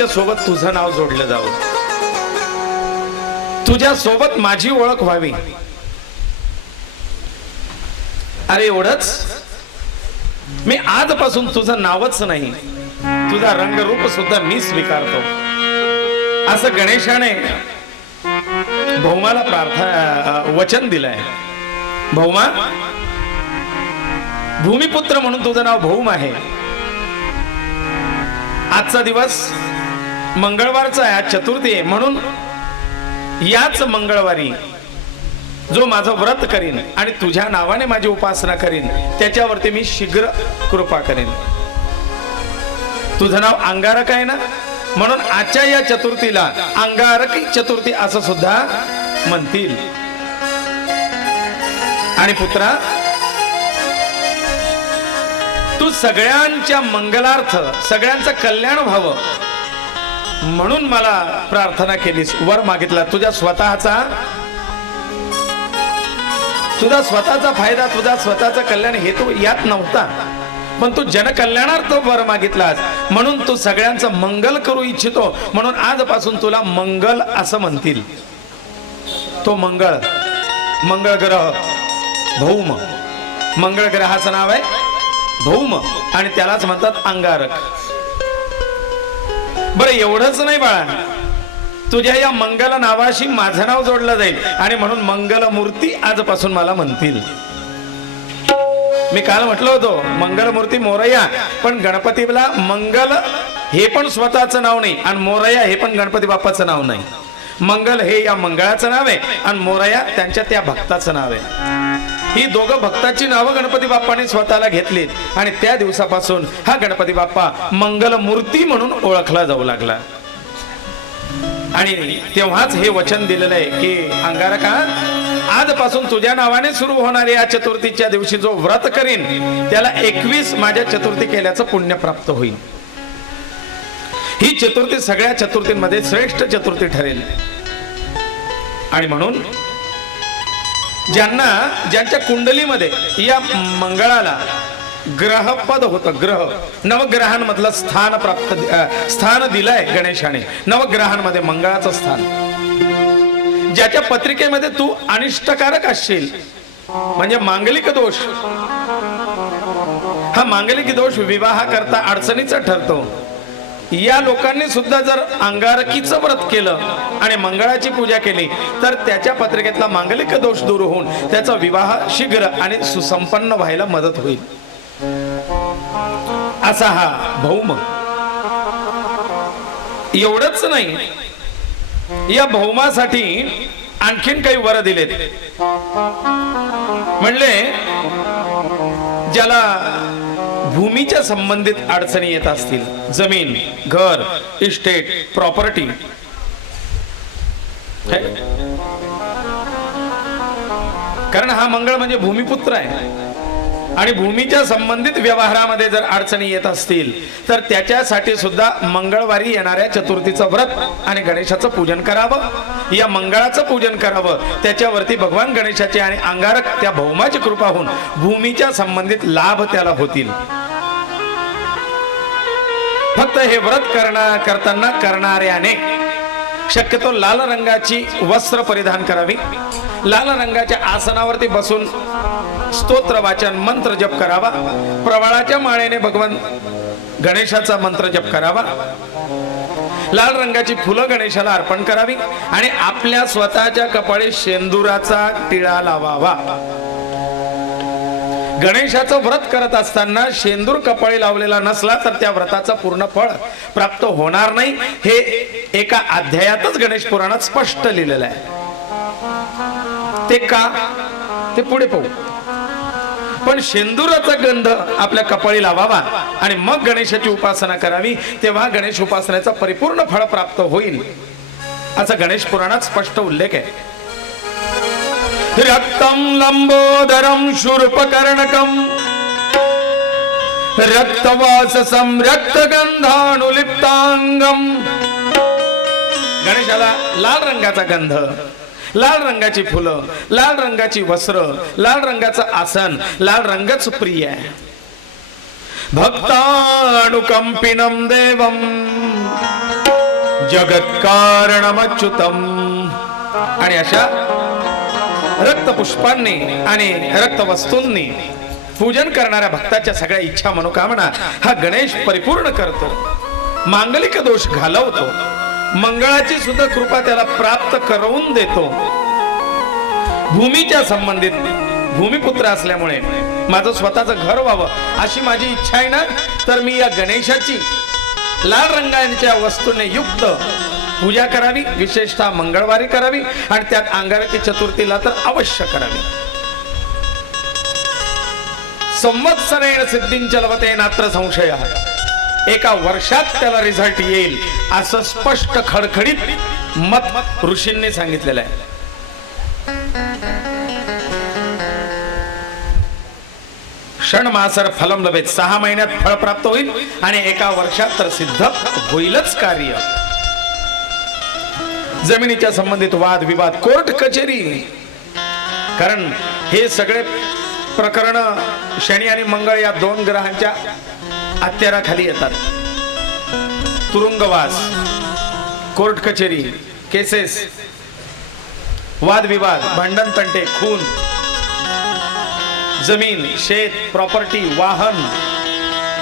नावाच्या सोबत तुझं नाव जोडलं जावं, तुझ्या सोबत माझी ओळख व्हावी. अरे एवढंच, मी आजपासून तुझं नावच नाही, तुझा रंगरूप सुद्धा मी स्वीकारतो. असं गणेशाने भौमाला वचन दिलंय. भौमा, भूमिपुत्र म्हणून तुझं नाव भौम आहे. आजचा दिवस मंगळवारचा आहे, आज चतुर्थी आहे, म्हणून याच मंगळवारी जो माझं व्रत करीन आणि तुझ्या नावाने माझी उपासना करीन त्याच्यावरती मी शीघ्र कृपा करीन. तुझं नाव अंगारक आहे ना, म्हणून आजच्या या चतुर्थीला अंगारकी चतुर्थी असं सुद्धा म्हणतील. आणि पुत्रा, तू सगळ्यांच्या मंगलार्थ, सगळ्यांचं कल्याण व्हावं म्हणून मला प्रार्थना केलीस, वर मागितला. तुझा स्वतःचा फायदा, तुझा स्वतःचा कल्याण हेतू यात नव्हता, पण तू जनकल्याणार्थ वर मागितलास, म्हणून तू सगळ्यांचं मंगल करू इच्छितो, म्हणून आजपासून तुला मंगल असं म्हणतील. तो मंगळ, मंगळ ग्रह भौम, मंगळ ग्रहाचं नाव आहे भौम आणि त्यालाच म्हणतात अंगारक. बरं एवढंच नाही बाळा, तुझ्या या मंगल नावाशी माझं नाव जोडलं जाईल आणि म्हणून मंगलमूर्ती आजपासून मला म्हणतील. मी काल म्हटलं होतो मंगलमूर्ती मोरया, पण गणपतीला मंगल हे पण स्वतःचं नाव नाही आणि मोरया हे पण गणपती बाप्पाचं नाव नाही. मंगल हे या मंगळाचं नाव आहे आणि मोरया त्यांच्या त्या भक्ताचं नाव आहे. ही दोघं भक्ताची नावं गणपती बाप्पाने स्वतःला घेतलीत आणि त्या दिवसापासून हा गणपती बाप्पा मंगलमूर्ती म्हणून ओळखला जाऊ लागला. आणि तेव्हाच हे वचन दिलेलं आहे की अंगारका, आजपासून तुझ्या नावाने सुरू होणाऱ्या या चतुर्थीच्या दिवशी जो व्रत करीन त्याला 21 माझ्या चतुर्थी केल्याचं पुण्य प्राप्त होईल. ही चतुर्थी सगळ्या चतुर्थींमध्ये श्रेष्ठ चतुर्थी ठरेल. आणि म्हणून ज्यांच्या कुंडलीमध्ये या मंगळाला ग्रहपद होतं, ग्रह नवग्रहांमधलं स्थान दिलंय गणेशाने, नवग्रहांमध्ये मंगळाचं स्थान. ज्याच्या पत्रिकेमध्ये तू अनिष्टकारक असशील, म्हणजे मांगलिक दोष, हा मांगलिक दोष विवाह करता अडचणीचा ठरतो. या लोकांनी सुद्धा जर अंगारकीचं व्रत केलं आणि मंगळाची पूजा केली तर त्याच्या पत्रिकेतला मांगलिक दोष दूर होऊन त्याचा विवाह शीघ्र आणि सुसंपन्न व्हायला मदत होईल. असा हा भौम. एवढंच नाही, या भौमासाठी आणखीन काही वर दिलेत. म्हणले ज्याला भूमीच्या संबंधित अडचणी येत असतील, जमीन, घर, इस्टेट, प्रॉपर्टी, कारण हा मंगळ म्हणजे भूमिपुत्र आहे आणि भूमीच्या संबंधित व्यवहारामध्ये जर अडचणी येत असतील तर त्याच्यासाठी सुद्धा मंगळवारी येणाऱ्या चतुर्थीचं व्रत आणि गणेशाचं पूजन करावं. या मंगळाचं पूजन करावं, त्याच्यावरती भगवान गणेशाची आणि अंगारक त्या भौमाची कृपा होऊन भूमीच्या संबंधित लाभ त्याला होतील. फक्त हे व्रत करताना करणाऱ्याने शक्यतो लाल रंगाची वस्त्र परिधान करावी, लाल रंगाच्या आसनावरती बसून स्तोत्र वाचन मंत्र जप करावा, प्रवाळाच्या माळेने भगवान गणेशाचा मंत्र जप करावा, लाल रंगाची फुलं गणेशाला अर्पण करावी आणि आपल्या स्वतःच्या कपाळी शेंदुराचा टिळा लावावा. गणेशाचं व्रत करत असताना शेंदूर कपाळी लावलेला नसला तर त्या व्रताचं पूर्ण फळ प्राप्त होणार नाही. हे एका अध्यायातच गणेश पुराणात स्पष्ट लिहिलेलं आहे. ते का ते पुढे पाहू. पण शेंदुराचा गंध आपल्या कपाळी लावावा आणि मग गणेशाची उपासना करावी, तेव्हा गणेश उपासनेचा परिपूर्ण फळ प्राप्त होईल असा गणेश पुराणात स्पष्ट उल्लेख आहे. रक्तम लंबोदरम शूर्पकर्णकम रक्तवाससं रक्तगंधानुलिप्तांगम. गणेशाला लाल रंगाचा गंध, लाल रंगाची फुलं, लाल रंगाची वस्त्र, लाल रंगाचं आसन, लाल रंगच प्रिय आहे. भक्तानुकंपिनम देवम जगत्कारणमच्युतम. आणि अशा रक्तपुष्पांनी आणि रक्तवस्तूंनी पूजन करणाऱ्या भक्ताच्या सगळ्या इच्छा मनोकामना हा गणेश परिपूर्ण करतो, मांगलिक दोष घालवतो, मंगळाची सुद्धा कृपा त्याला प्राप्त करून देतो. भूमीच्या संबंधित भूमिपुत्र असल्यामुळे माझं स्वतःचं घर व्हावं अशी माझी इच्छा आहे ना, तर मी या गणेशाची लाल रंगाच्या वस्तूने युक्त पूजा करावी, विशेषतः मंगळवारी करावी आणि त्यात अंगारकी चतुर्थीला तर अवश्य करावी. संवत्सरेण सिद्धींच लभते नात्र संशय. एका वर्षात त्याला रिझल्ट येईल असं स्पष्ट खडखडीत मत ऋषींनी सांगितलेलं आहे. षण्मासर फलम लभेत. 6 महिन्यात फळ प्राप्त होईल आणि एका वर्षात तर सिद्ध होईलच कार्य. जमिनीच्या संबंधित वाद विवाद, कोर्ट कचेरी, कारण हे सगळे प्रकरण शनी आणि मंगळ या 2 ग्रहांच्या अत्याराखाली येतात. तुरुंगवास, कोर्ट कचेरी, केसेस, वादविवाद, भांडण तंटे, खून, जमीन, शेत, प्रॉपर्टी, वाहन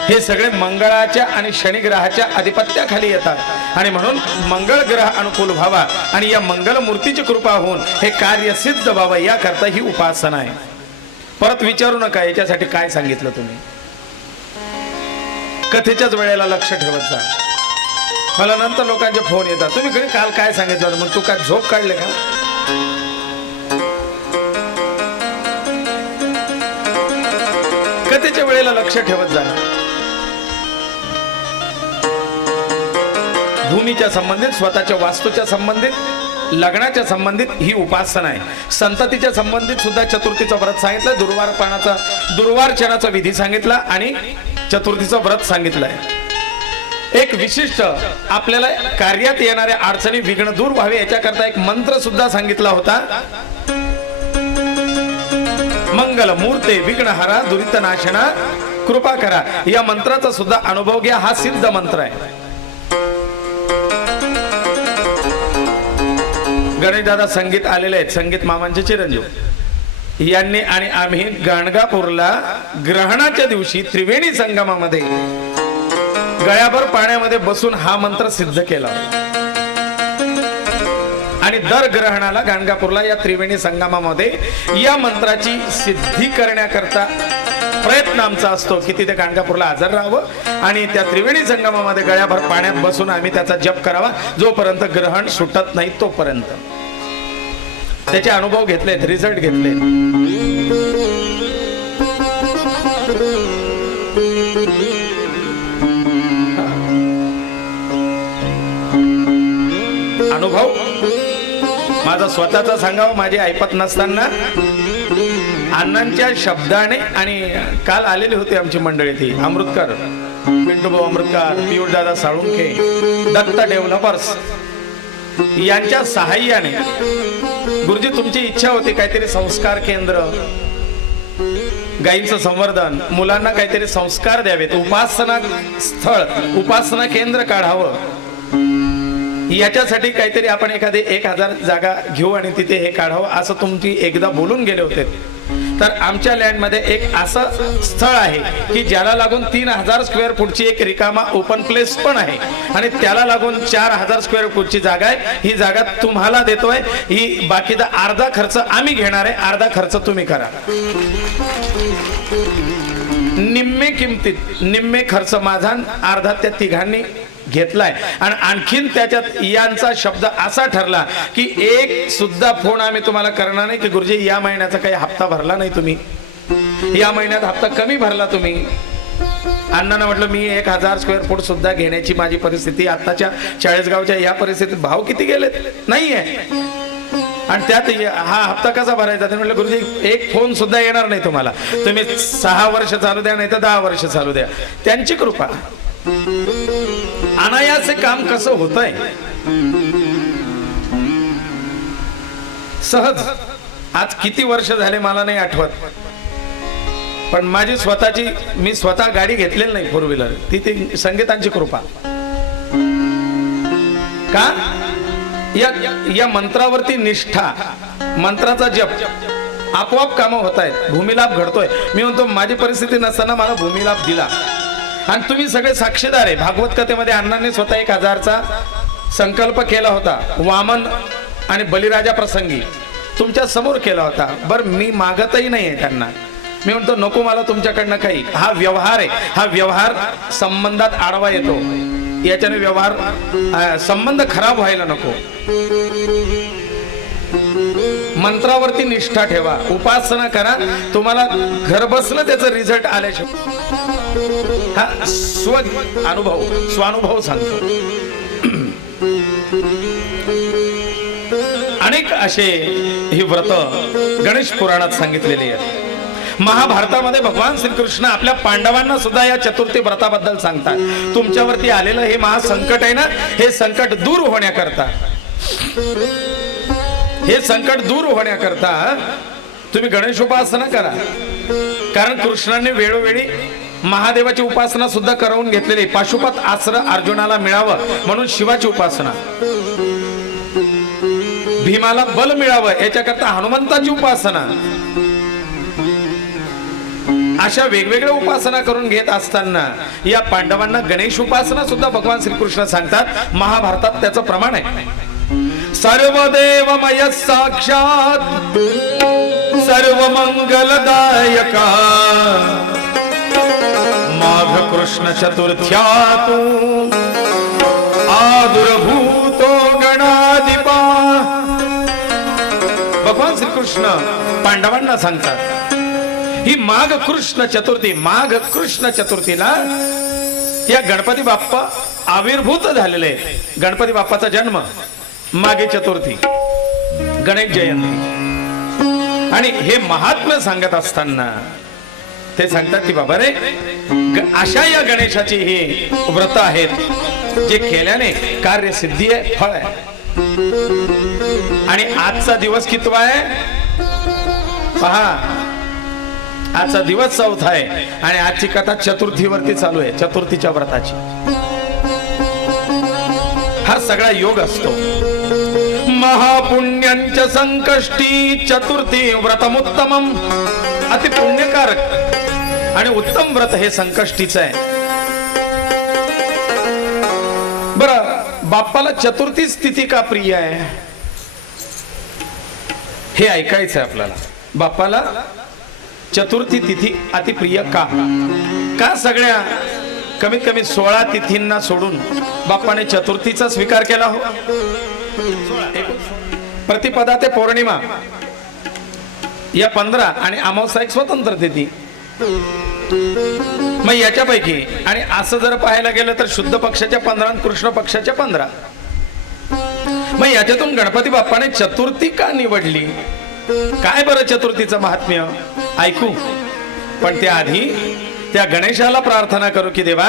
हे सगळे मंगळाच्या आणि शनी ग्रहाच्या अधिपत्याखाली येतात आणि म्हणून मंगळ ग्रह अनुकूल व्हावा आणि या मंगल मूर्तीची कृपा होऊन हे कार्य सिद्ध व्हावं याकरता ही उपासना आहे. परत विचारू नका याच्यासाठी काय सांगितलं तुम्ही. कथेच्याच वेळेला लक्ष ठेवत जा. मला नंतर लोकांचे फोन येतात, तुम्ही घरी काल काय सांगितलं, मग तू काय झोप काढले का. कथेच्या वेळेला लक्ष ठेवत जा. भूमीच्या संबंधित, स्वतःच्या वास्तूच्या संबंधित, लग्नाच्या संबंधित ही उपासना आहे. संततीच्या संबंधित सुद्धा चतुर्थीचं व्रत सांगितलं, दुर्वार्चनाचा विधी सांगितला आणि चतुर्थीचं व्रत सांगितलंय. एक विशिष्ट आपल्याला कार्यात येणाऱ्या अडचणी विघ्न दूर व्हावे याच्याकरता एक मंत्र सुद्धा सांगितला होता. मंगल मूर्ते विघ्नहरा दुरित नाशना कृपा करा. या मंत्राचा सुद्धा अनुभव घ्या. हा सिद्ध मंत्र आहे. गणेश दादा संगीत आलेले आहेत, संगीत मामांचे चिरंजीव यांनी आणि आम्ही गाणगापूरला ग्रहणाच्या दिवशी त्रिवेणी संगमामध्ये गळ्याभर पाण्यामध्ये बसून हा मंत्र सिद्ध केला आणि दर ग्रहणाला गाणगापूरला या त्रिवेणी संगमामध्ये या मंत्राची सिद्धी करण्याकरता प्रयत्न आमचा असतो की तिथे गाणगापूरला हजर राहावं आणि त्या त्रिवेणी संगमामध्ये गळ्याभर पाण्यात बसून आम्ही त्याचा जप करावा जोपर्यंत ग्रहण सुटत नाही तोपर्यंत. त्याचे अनुभव घेतलेत, रिझल्ट घेतले. अनुभव माझा स्वतःचा सांगावा. माझे ऐपत नसताना अण्णांच्या शब्दाने, आणि काल आलेली होती आमची मंडळी ती अमृतकर, पिंटूभाऊ अमृतकर, पियुष दादा साळुंखे, दत्त डेव्हलपर्स यांच्या सहाय्याने गुरुजी तुमची इच्छा होती काहीतरी संस्कार केंद्र, गायींचं संवर्धन, मुलांना काहीतरी संस्कार द्यावेत, उपासना स्थळ, उपासना केंद्र काढावं, याच्यासाठी काहीतरी आपण एखादी 1000 जागा घेऊ आणि तिथे हे काढावं असं तुमची एकदा बोलून गेले होते. तर आमच्या लँडमध्ये एक असं स्थळ आहे की ज्याला लागून 3000 स्क्वेअर फूटची एक रिकामा ओपन प्लेस पण आहे आणि त्याला लागून 4000 स्क्वेअर फूटची जागा आहे. ही जागा तुम्हाला देतोय. ही बाकीचा अर्धा खर्च आम्ही घेणार आहे, अर्धा खर्च तुम्ही करा. निम्मे किमतीत निम्मे खर्च माझा, अर्धा त्या तिघांनी घेतलाय. आणि आणखीन त्याच्यात यांचा शब्द असा ठरला की एक सुद्धा फोन आम्ही तुम्हाला करणार नाही की गुरुजी या महिन्याचा काही हप्ता भरला नाही तुम्ही, या महिन्यात हप्ता कमी भरला तुम्ही. अण्णांना म्हटलं मी 1000 स्क्वेअर फूट सुद्धा घेण्याची माझी परिस्थिती आताच्या 40 गावच्या या परिस्थितीत भाव किती गेलेत नाहीये आणि त्यात हा हप्ता कसा भरायचा. ते म्हटलं गुरुजी एक फोन सुद्धा येणार नाही तुम्हाला, तुम्ही 6 वर्ष चालू द्या नाही तर 10 वर्ष चालू द्या. त्यांची कृपा. अनायासे काम कसं होतंय, सहज. आज किती वर्ष झाले मला नाही आठवत, पण माझी स्वतःची, मी स्वतः गाडी घेतलेली नाही फोर व्हीलर, ती संगीतांची कृपा. का या मंत्रावरती निष्ठा, मंत्राचा जप, आपोआप कामं होत आहेत, भूमिलाभ घडतोय. मी म्हणतो माझी परिस्थिती नसताना मला भूमिलाभ दिला आणि तुम्ही सगळे साक्षीदार आहे. भागवत कथेमध्ये अण्णांनी स्वतः 1000चा संकल्प केला होता वामन आणि बलिराजा प्रसंगी, तुमच्या समोर केला होता. बर मी मागतही नाहीये त्यांना, मी म्हणतो नको मला तुमच्याकडनं काही. हा व्यवहार आहे, हा व्यवहार संबंधात आडवा येतो, याच्याने व्यवहार संबंध खराब व्हायला नको. मंत्रावरती निष्ठा ठेवा, उपासना करा, तुम्हाला घर बसलं त्याचा रिझल्ट आल्याशिवाय. हा अनुभव, स्वानुभव सांगतो. अनेक असे ही व्रत गणेश पुराणात सांगितलेली आहेत. महाभारतामध्ये भगवान श्रीकृष्ण आपल्या पांडवांना सुद्धा या चतुर्थी व्रताबद्दल सांगतात. तुमच्यावरती आलेलं हे महासंकट आहे ना, हे संकट दूर होण्याकरता, हे संकट दूर होण्याकरता तुम्ही गणेश उपासना करा. कारण कृष्णाने वेळोवेळी महादेवाची उपासना सुद्धा करवून घेतलेली. पाशुपत आश्र अर्जुनाला मिळावं म्हणून शिवाची उपासना, भीमाला बल मिळावं याच्याकरता हनुमंताची उपासना, अशा वेगवेगळ्या उपासना करून घेत असताना या पांडवांना गणेश उपासना सुद्धा भगवान श्रीकृष्ण सांगतात. महाभारतात त्याचं प्रमाण आहे. सर्वदेवमय साक्षात सर्व मंगलदायका माघ कृष्ण चतुर्थ्यातु आदुर्भूतो गणाधिपा. भगवान श्रीकृष्ण पांडवांना सांगतात ही माघ कृष्ण चतुर्थी, माघ कृष्ण चतुर्थीला या गणपती बाप्पा आविर्भूत झालेले. गणपती बाप्पाचा जन्म माघे चतुर्थी, गणेश जयंती. आणि हे महात्म्य सांगत असताना ते सांगतात की बाबा रे, अशा या गणेशाची ही व्रत आहेत जे केल्याने कार्यसिद्धी आहे, फळ आहे. आणि आजचा दिवस कितवा आहे पहा, आजचा दिवस चौथा आहे आणि आजची कथा चतुर्थीवरती चालू आहे, चतुर्थीच्या व्रताची. हा सगळा योग असतो. महापुण्यंच संकष्टी चतुर्थी व्रतमुत्तमम. अति पुण्यकारक आणि उत्तम व्रत हे संकष्टीचं आहे. बरं, बाप्पाला चतुर्थी स्थिती का प्रिय आहे हे ऐकायचं आहे आपल्याला. बाप्पाला चतुर्थी तिथी अतिप्रिय का? का सगळ्या कमीत कमी 16 तिथींना सोडून बाप्पाने चतुर्थीचा स्वीकार केला हो? प्रतिपदा ते पौर्णिमा या 15 आणि अमावस्या एक स्वतंत्र तिथी. मग याच्यापैकी आणि असं जर पाहायला गेलं तर शुद्ध पक्षाच्या 15 आणि कृष्ण पक्षाच्या 15. मग याच्यातून गणपती बाप्पाने चतुर्थी का निवडली? काय बरं चतुर्थीचं महात्म्य ऐकू. पण त्याआधी त्या गणेशाला प्रार्थना करू की देवा,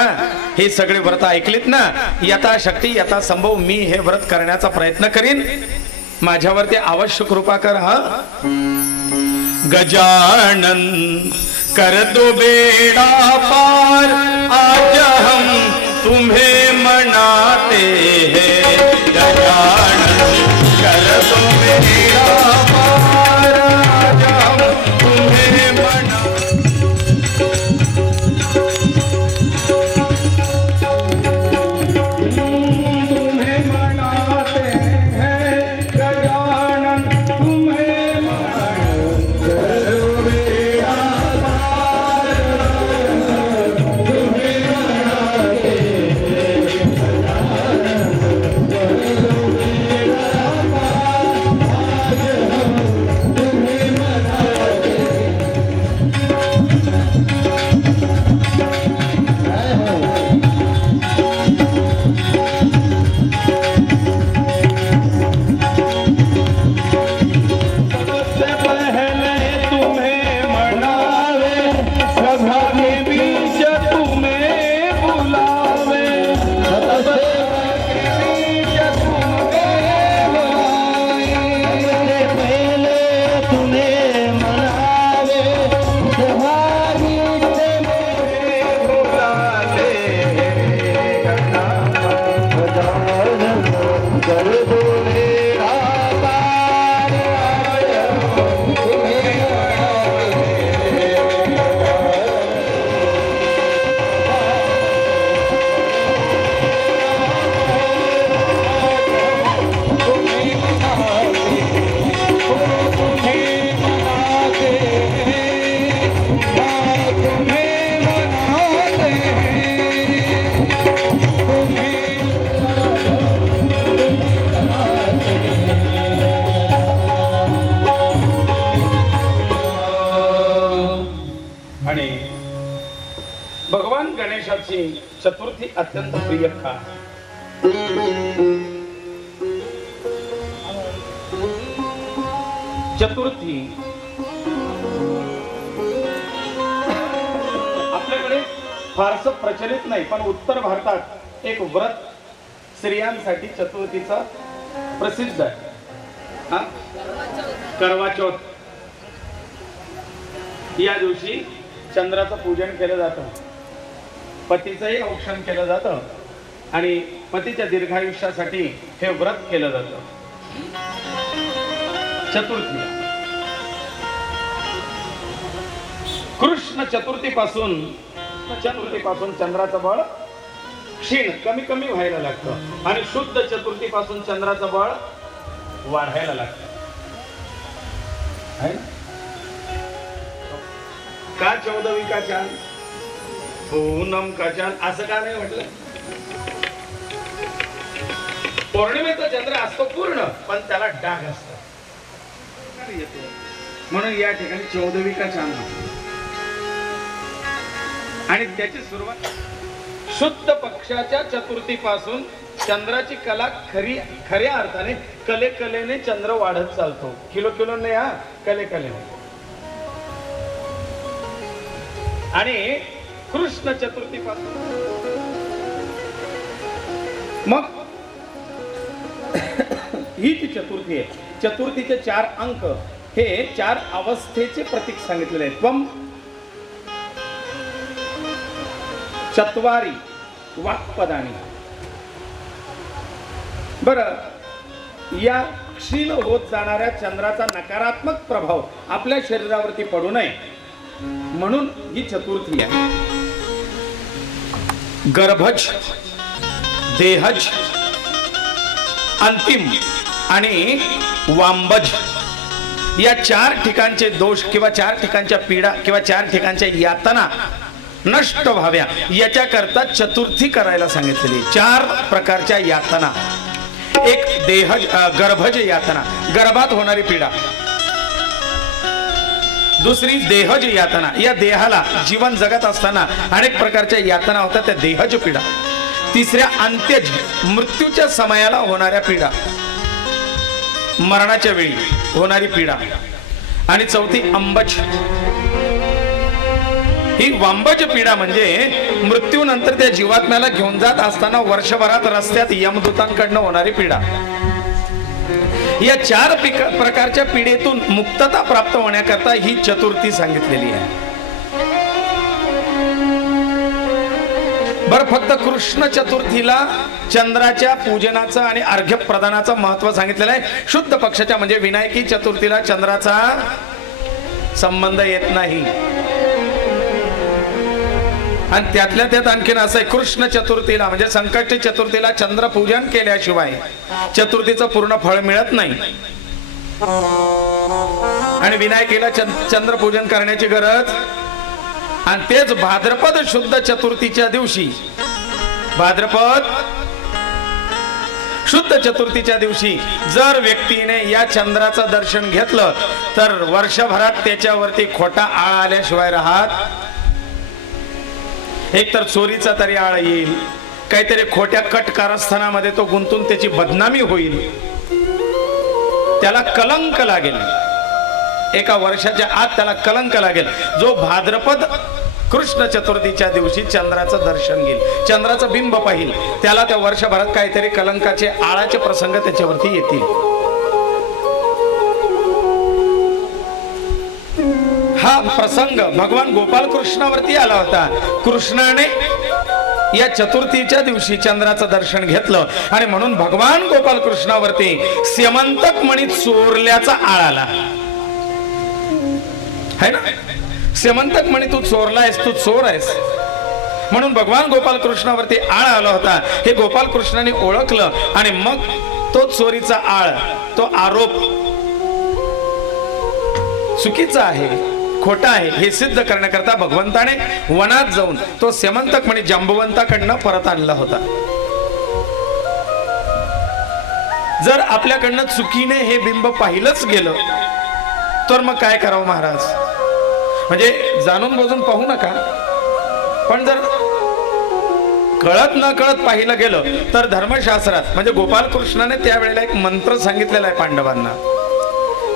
हे सगळे व्रत ऐकलीत ना, यथाशक्ती यथासंभव मी हे व्रत करण्याचा प्रयत्न करीन, माझ्यावरती अवश्य कृपा कर. हा गजानन कर दो बेड़ा पार, आज हम तुम्हें मनाते हैं. गजानन कर दो बेड़ा पार, आज हम तुम्हें मनाते. आणि भगवान गणेशाची चतुर्थी अत्यंत प्रिय का चतुर्थी आपल्याकडे फारसं प्रचलित नाही, पण उत्तर भारतात एक व्रत स्त्रियांसाठी चतुर्थीचा प्रसिद्ध आहे, करवा चौथ. या दिवशी चंद्राचं पूजन केलं जातं, पतीचंही औक्षण केलं जातं आणि पतीच्या दीर्घायुष्यासाठी हे व्रत केलं जातं. चतुर्थी कृष्ण चतुर्थीपासून चंद्राचं बळ क्षीण कमी कमी व्हायला लागतं आणि शुद्ध चतुर्थीपासून चंद्राचं बळ वाढायला लागतं. का 14वी का चांद, पूनम का चांद असं का नाही म्हटलं? पौर्णिमेचा चंद्र असतो पूर्ण, पण त्याला डाग असतो म्हणून या ठिकाणी 14वी का चांद. आणि त्याची सुरुवात शुद्ध पक्षाच्या चतुर्थीपासून चंद्राची कला खऱ्या अर्थाने कलेने चंद्र वाढत चालतो. किलो नाही, हा कलेने. आणि कृष्ण चतुर्थीपासून मग ही जी चतुर्थी आहे, चतुर्थीचे 4 अंक हे 4 अवस्थेचे प्रतीक सांगितलेले आहेत. त्वम चत्वारी वाक्पदानी. बरं, या क्षीण होत जाणाऱ्या चंद्राचा नकारात्मक प्रभाव आपल्या शरीरावरती पडू नये म्हणून ही चतुर्थी आहे. गर्भज, देहज, अंतिम आणि वांबज या 4 ठिकाणचे दोष किंवा 4 ठिकाणच्या पीडा किंवा 4 ठिकाणच्या यातना नष्ट व्हाव्या याच्याकरता चतुर्थी करायला सांगितलेली. 4 प्रकारच्या यातना. एक देहज गर्भज यातना, गर्भात होणारी पीडा. दुसरी देहज यातना, या देहाला जीवन जगत असताना अनेक प्रकारच्या यातना होतात, त्या देहज पीडा. तिसऱ्या अंत्यज, मृत्यूच्या समयाला होणाऱ्या पीडा, मरणाच्या वेळी होणारी पीडा. आणि चौथी अंबज. ही वांबज पीडा म्हणजे मृत्यूनंतर त्या जीवात्म्याला घेऊन जात असताना वर्षभरात रस्त्यात यमदूतांकडनं होणारी पीडा. या 4 प्रकारच्या पीडेतून मुक्तता प्राप्त होण्याकरता ही चतुर्थी सांगितलेली आहे. बर, फक्त कृष्ण चतुर्थीला चंद्राच्या पूजनाचं आणि अर्घ्य प्रदानाचं महत्व सांगितलेलं आहे. शुद्ध पक्षाच्या म्हणजे विनायकी चतुर्थीला चंद्राचा संबंध येत नाही. आणि त्यातल्या त्यात आणखीन असं आहे, कृष्ण चतुर्थीला म्हणजे संकष्टी चतुर्थीला चंद्रपूजन केल्याशिवाय चतुर्थीचं पूर्ण फळ मिळत नाही. आणि विनायकीला चंद्रपूजन करण्याची गरज. आणि तेच भाद्रपद शुद्ध चतुर्थीच्या दिवशी, भाद्रपद शुद्ध चतुर्थीच्या दिवशी जर व्यक्तीने या चंद्राचं दर्शन घेतलं तर वर्षभरात त्याच्यावरती खोटा आळा आल्याशिवाय राहत. एक तर चोरीचा तरी आळा येईल, काहीतरी खोट्या कट कारस्थानामध्ये तो गुंतून त्याची बदनामी होईल, त्याला कलंक लागेल. एका वर्षाच्या आत त्याला कलंक लागेल. जो भाद्रपद कृष्ण चतुर्थीच्या दिवशी चंद्राचं दर्शन घेईल, चंद्राचं बिंब पाहिल, त्याला त्या वर्षभरात काहीतरी कलंकाचे आळाचे प्रसंग त्याच्यावरती येतील. हा प्रसंग भगवान गोपाल कृष्णावरती आला होता. कृष्णाने या चतुर्थीच्या दिवशी चंद्राचं दर्शन घेतलं आणि म्हणून भगवान गोपाल कृष्णावरती स्यमंतक मणी चोरल्याचा आळ आला है ना. स्यमंतक मणी तू चोरलायस, तू चोर आहेस म्हणून भगवान गोपाल कृष्णावरती आळ आला होता. हे गोपाल कृष्णाने ओळखलं आणि मग तो चोरीचा आळ, तो आरोप चुकीचा आहे, खोटा आहे हे सिद्ध करण्याकरता भगवंताने वनात जाऊन तो स्यमंतक म्हणे जांबवंताकडनं परत आणला होता. जर आपल्याकडनं चुकीने हे बिंब पाहिलंच गेलं तर मग काय करावं महाराज. म्हणजे जाणून बुजून पाहू नका, पण जर कळत न कळत पाहिलं गेलं तर धर्मशास्त्रात म्हणजे गोपाल कृष्णाने त्यावेळेला एक मंत्र सांगितलेला आहे पांडवांना.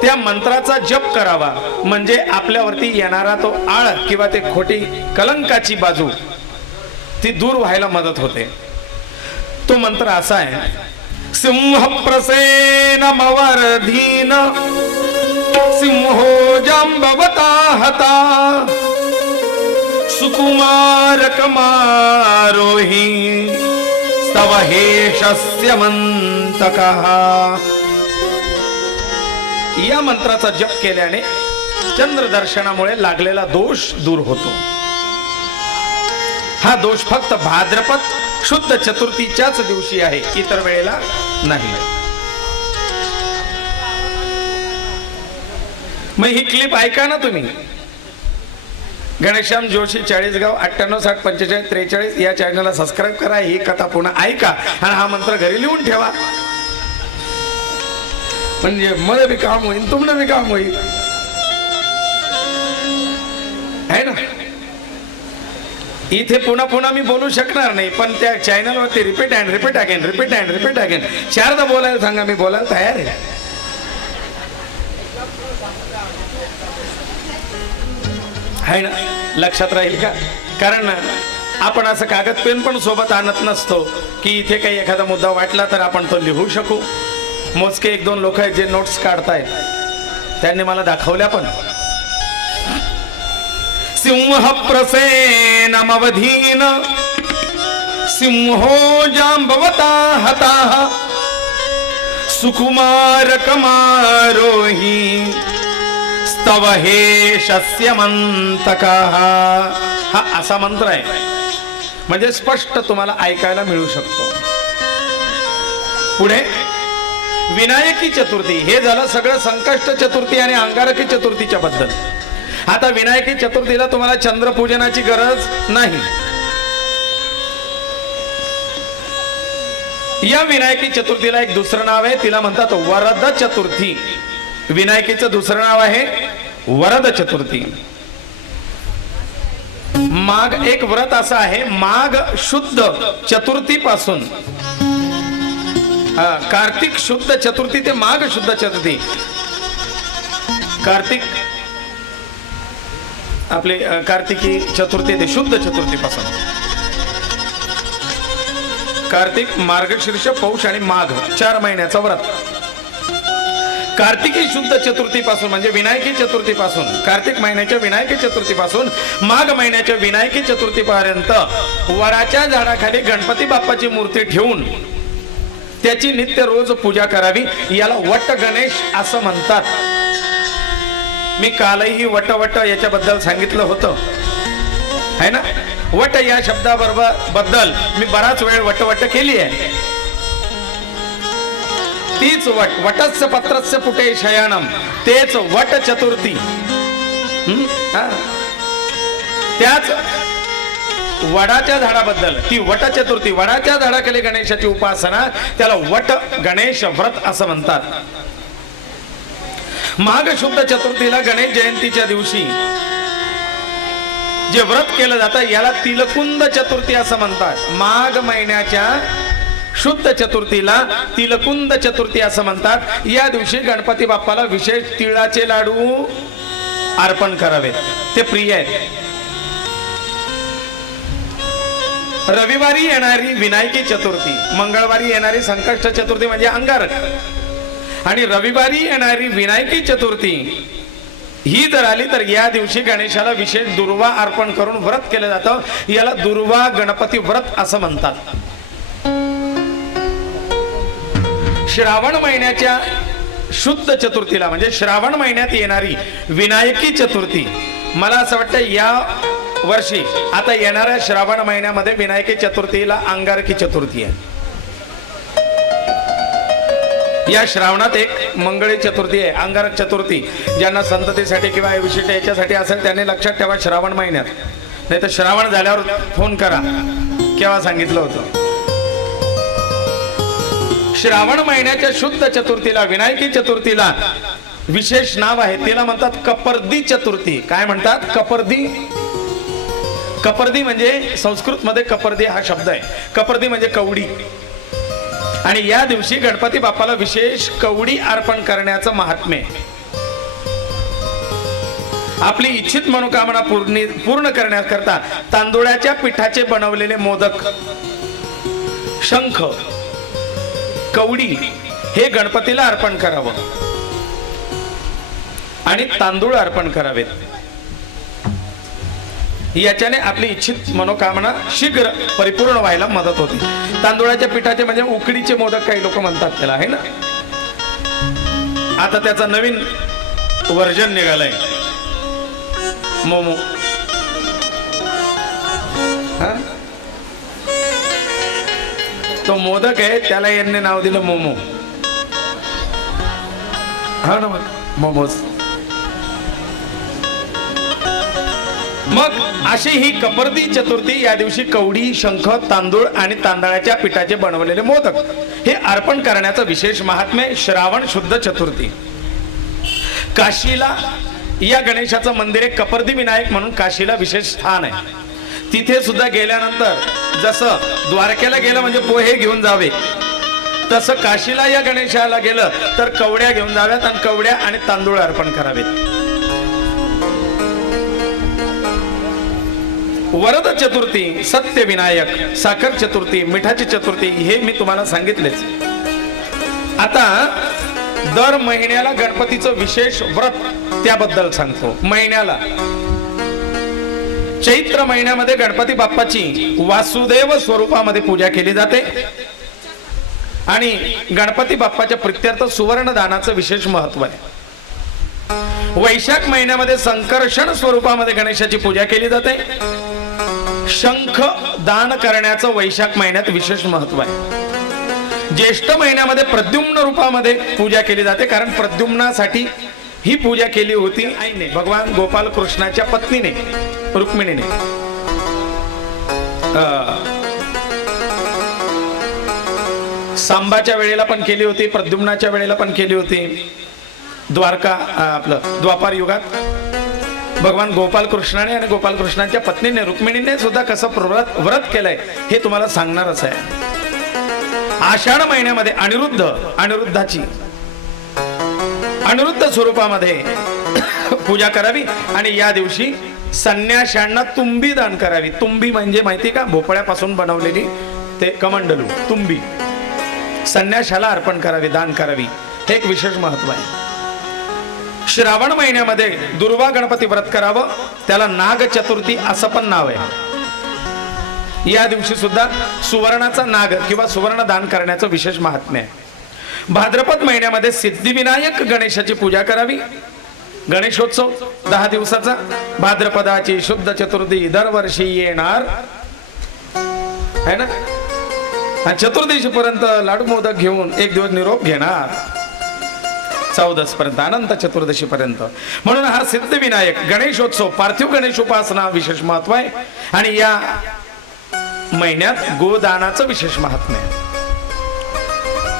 त्या मंत्राचा जप करावा म्हणजे आपल्यावरती येणारा तो आळ किंवा ते खोटी कलंकाची बाजू ती दूर व्हायला मदत होते. तो मंत्र असा आहे, सिंह प्रसेन मवर्धीन सिंहो जांबवता हता सुकुमार कमारोही स्तव हेशस्य मंतकः. या मंत्राचा जप केल्याने चंद्र दर्शनामुळे लागलेला दोष दूर होतो. हा दोष फक्त भाद्रपद शुद्ध चतुर्थीच्याच दिवशी आहे, इतर वेळेला नाही. मग ही क्लिप ऐका ना तुम्ही. गणेशश्याम जोशी 40 गाव 98 60 45 43 या चॅनलला सबस्क्राईब करा. ही कथा पुन्हा ऐका आणि हा मंत्र घरी लिहून ठेवा, म्हणजे मला भी काम होईल, तुम्हाला भी काम होईल है ना. इथे पुन्हा पुन्हा मी बोलू शकणार नाही, पण त्या चॅनलवरती repeat and repeat again, repeat and repeat again 4दा बोलायला सांगा, मी बोलायला तयार आहे. है ना, लक्षात राहील का. कारण आपण असं कागद पेन पण सोबत आणत नसतो की इथे काही एखादा मुद्दा वाटला तर आपण तो लिहू शकू. मोजके 1-2 लोक आहेत जे नोट्स काढतायत, त्यांनी मला दाखवल्या पण. सिंह प्रसेन मवधीन सिंहो जांबवता हताः सुकुमार कमारोही स्तव हेशस्य मंतकः. हा असा मंत्र आहे म्हणजे स्पष्ट तुम्हाला ऐकायला मिळू शकतो. पुढे विनायकी चतुर्थी, हे झालं सगळं संकष्ट चतुर्थी आणि अंगारकी चतुर्थीच्या बद्दल. आता विनायकी चतुर्थीला तुम्हाला चंद्रपूजनाची गरज नाही. या विनायकी चतुर्थीला एक दुसरं नाव आहे, तिला म्हणतात वरद चतुर्थी. विनायकीचं दुसरं नाव आहे वरद चतुर्थी. माघ एक व्रत असं आहे, माघ शुद्ध चतुर्थी पासून कार्तिक शुद्ध चतुर्थी ते माघ शुद्ध चतुर्थी. कार्तिक आपले कार्तिकी चतुर्थी ते शुद्ध चतुर्थी पासून कार्तिक, मार्गशीर्ष, पौष आणि माघ 4 महिन्याचं व्रत. कार्तिकी शुद्ध चतुर्थी पासून म्हणजे विनायकी चतुर्थी पासून, कार्तिक महिन्याच्या विनायकी चतुर्थी पासून माघ महिन्याच्या विनायकी चतुर्थी पर्यंत वडाच्या झाडाखाली गणपती बाप्पाची मूर्ती ठेवून त्याची नित्य रोज पूजा करावी. याला वट गणेश असं म्हणतात. मी कालही वट याच्याबद्दल सांगितलं होतं है ना. वट या शब्दाबद्दल मी बराच वेळ वट केली आहे. तीच वटस्य पत्रस्य पुटे शयनम, तेच वट चतुर्थी. त्याच वडाच्या झाडाबद्दल ती वट चतुर्थी, वडाच्या झाडाखाली गणेशाची उपासना, त्याला वट गणेश व्रत असं म्हणतात. माघ शुद्ध चतुर्थीला गणेश जयंतीच्या दिवशी जे व्रत केलं जातं याला तिलकुंद चतुर्थी असं म्हणतात. माघ महिन्याच्या शुद्ध चतुर्थीला तिलकुंद चतुर्थी असं म्हणतात. या दिवशी गणपती बाप्पाला विशेष तिळाचे लाडू अर्पण करावेत, ते प्रिय आहेत. रविवारी येणारी विनायकी चतुर्थी, मंगळवारी येणारी संकष्ट चतुर्थी म्हणजे अंगारक, आणि रविवारी येणारी विनायकी चतुर्थी ही जर आली तर या दिवशी गणेशाला विशेष दुर्वा अर्पण करून व्रत केलं जातं. याला दुर्वा गणपती व्रत असं म्हणतात. श्रावण महिन्याच्या शुद्ध चतुर्थीला म्हणजे श्रावण महिन्यात येणारी विनायकी चतुर्थी, मला असं वाटतं या वर्षी आता येणाऱ्या श्रावण महिन्यामध्ये विनायकी चतुर्थीला अंगारकी चतुर्थी आहे. या श्रावणात एक मंगळी चतुर्थी आहे, अंगारक चतुर्थी. ज्यांना संततीसाठी किंवा विशिष्ट याच्यासाठी असेल त्यांनी लक्षात ठेवा श्रावण महिन्यात, नाही तर श्रावण झाल्यावर फोन करा केव्हा सांगितलं होतं. श्रावण महिन्याच्या शुद्ध चतुर्थीला विनायकी चतुर्थीला विशेष नाव आहे. तिला म्हणतात कपर्दी चतुर्थी. काय म्हणतात? कपर्दी. कपर्दी म्हणजे संस्कृत मध्ये कपर्दी हा शब्द आहे. कपर्दी म्हणजे कवडी. आणि या दिवशी गणपती बाप्पाला विशेष कवडी अर्पण करण्याचं महात्म्य. आपली इच्छित मनोकामना पूर्ण करण्याकरता तांदुळाच्या पिठाचे बनवलेले मोदक, शंख, कवडी हे गणपतीला अर्पण करावं आणि तांदूळ अर्पण करावेत. याच्याने आपली इच्छित मनोकामना शीघ्र परिपूर्ण व्हायला मदत होते. तांदुळाच्या पिठाचे म्हणजे उकडीचे मोदक काही लोक म्हणतात त्याला, आहे ना. आता त्याचा नवीन वर्जन निघालाय, मोमो. तो मोदक आहे त्याला यांनी नाव दिलं मोमो. हा ना, मोमोज. मग अशी ही कपर्दी चतुर्थी, या दिवशी कवडी, शंख, तांदूळ आणि तांदळाच्या पिठाचे बनवलेले मोदक हे अर्पण करण्याचं विशेष महात्म्य. श्रावण शुद्ध चतुर्थी. काशीला या गणेशाचं मंदिर आहे, कपर्दी विनायक म्हणून काशीला विशेष स्थान आहे. तिथे सुद्धा गेल्यानंतर जसं द्वारकेला गेलं म्हणजे पोहे घेऊन जावे, तसं काशीला या गणेशाला गेलं तर कवड्या घेऊन जाव्यात आणि कवड्या आणि तांदूळ अर्पण करावेत. वरद चतुर्थी, सत्य विनायक, साखर चतुर्थी, मिठाची चतुर्थी हे मी तुम्हाला सांगितलेच. आता दर महिन्याला गणपतीचं विशेष व्रत त्याबद्दल सांगतो. महिन्याला चैत्र महिन्यामध्ये गणपती बाप्पाची वासुदेव स्वरूपामध्ये पूजा केली जाते आणि गणपती बाप्पाच्या प्रित्यर्थ सुवर्ण दानाचं विशेष महत्व आहे. वैशाख महिन्यामध्ये संकर्षण स्वरूपामध्ये गणेशाची पूजा केली जाते. शंख दान करण्याचं वैशाख महिन्यात विशेष महत्व आहे. ज्येष्ठ महिन्यामध्ये प्रद्युम्न रूपामध्ये पूजा केली जाते, कारण प्रद्युम्नासाठी ही पूजा केली होती आईने, भगवान गोपाल कृष्णाच्या पत्नीने, रुक्मिणीने. सांबाच्या वेळेला पण केली होती, प्रद्युम्नाच्या वेळेला पण केली होती. द्वारका आपलं द्वापार युगात भगवान गोपाल कृष्णाने आणि गोपाल कृष्णाच्या पत्नीने रुक्मिणीने सुद्धा कसं व्रत केलंय हे तुम्हाला सांगणारच आहे. आषाढ महिन्यामध्ये अनिरुद्धाची अनिरुद्ध स्वरूपामध्ये पूजा करावी आणि या दिवशी संन्याशांना तुंबी दान करावी. तुंबी म्हणजे माहिती का? भोपळ्यापासून बनवलेली ते कमंडलू तुंबी संन्याशाला अर्पण करावी, दान करावी. हे एक विशेष महत्व आहे. श्रावण महिन्यामध्ये दुर्वा गणपती व्रत करावं, त्याला नाग चतुर्थी असं पण नाव आहे. या दिवशी सुद्धा सुवर्णाचा नाग किंवा सुवर्ण दान करण्याचं विशेष महात्म्य आहे. भाद्रपद महिन्यामध्ये सिद्धिविनायक गणेशाची पूजा करावी. गणेशोत्सव 10 दिवसाचा. भाद्रपदाची शुद्ध चतुर्थी दरवर्षी येणार है ना. चतुर्दशी पर्यंत लाडू मोदक घेऊन एक दिवस निरोप घेणार, 14 पर्यंत, अनंत चतुर्दशी पर्यंत. म्हणून हा सिद्धिविनायक गणेशोत्सव, पार्थिव गणेश उपासना विशेष महत्व आहे. आणि या महिन्यात गोदानाचं विशेष महात्म्य आहे.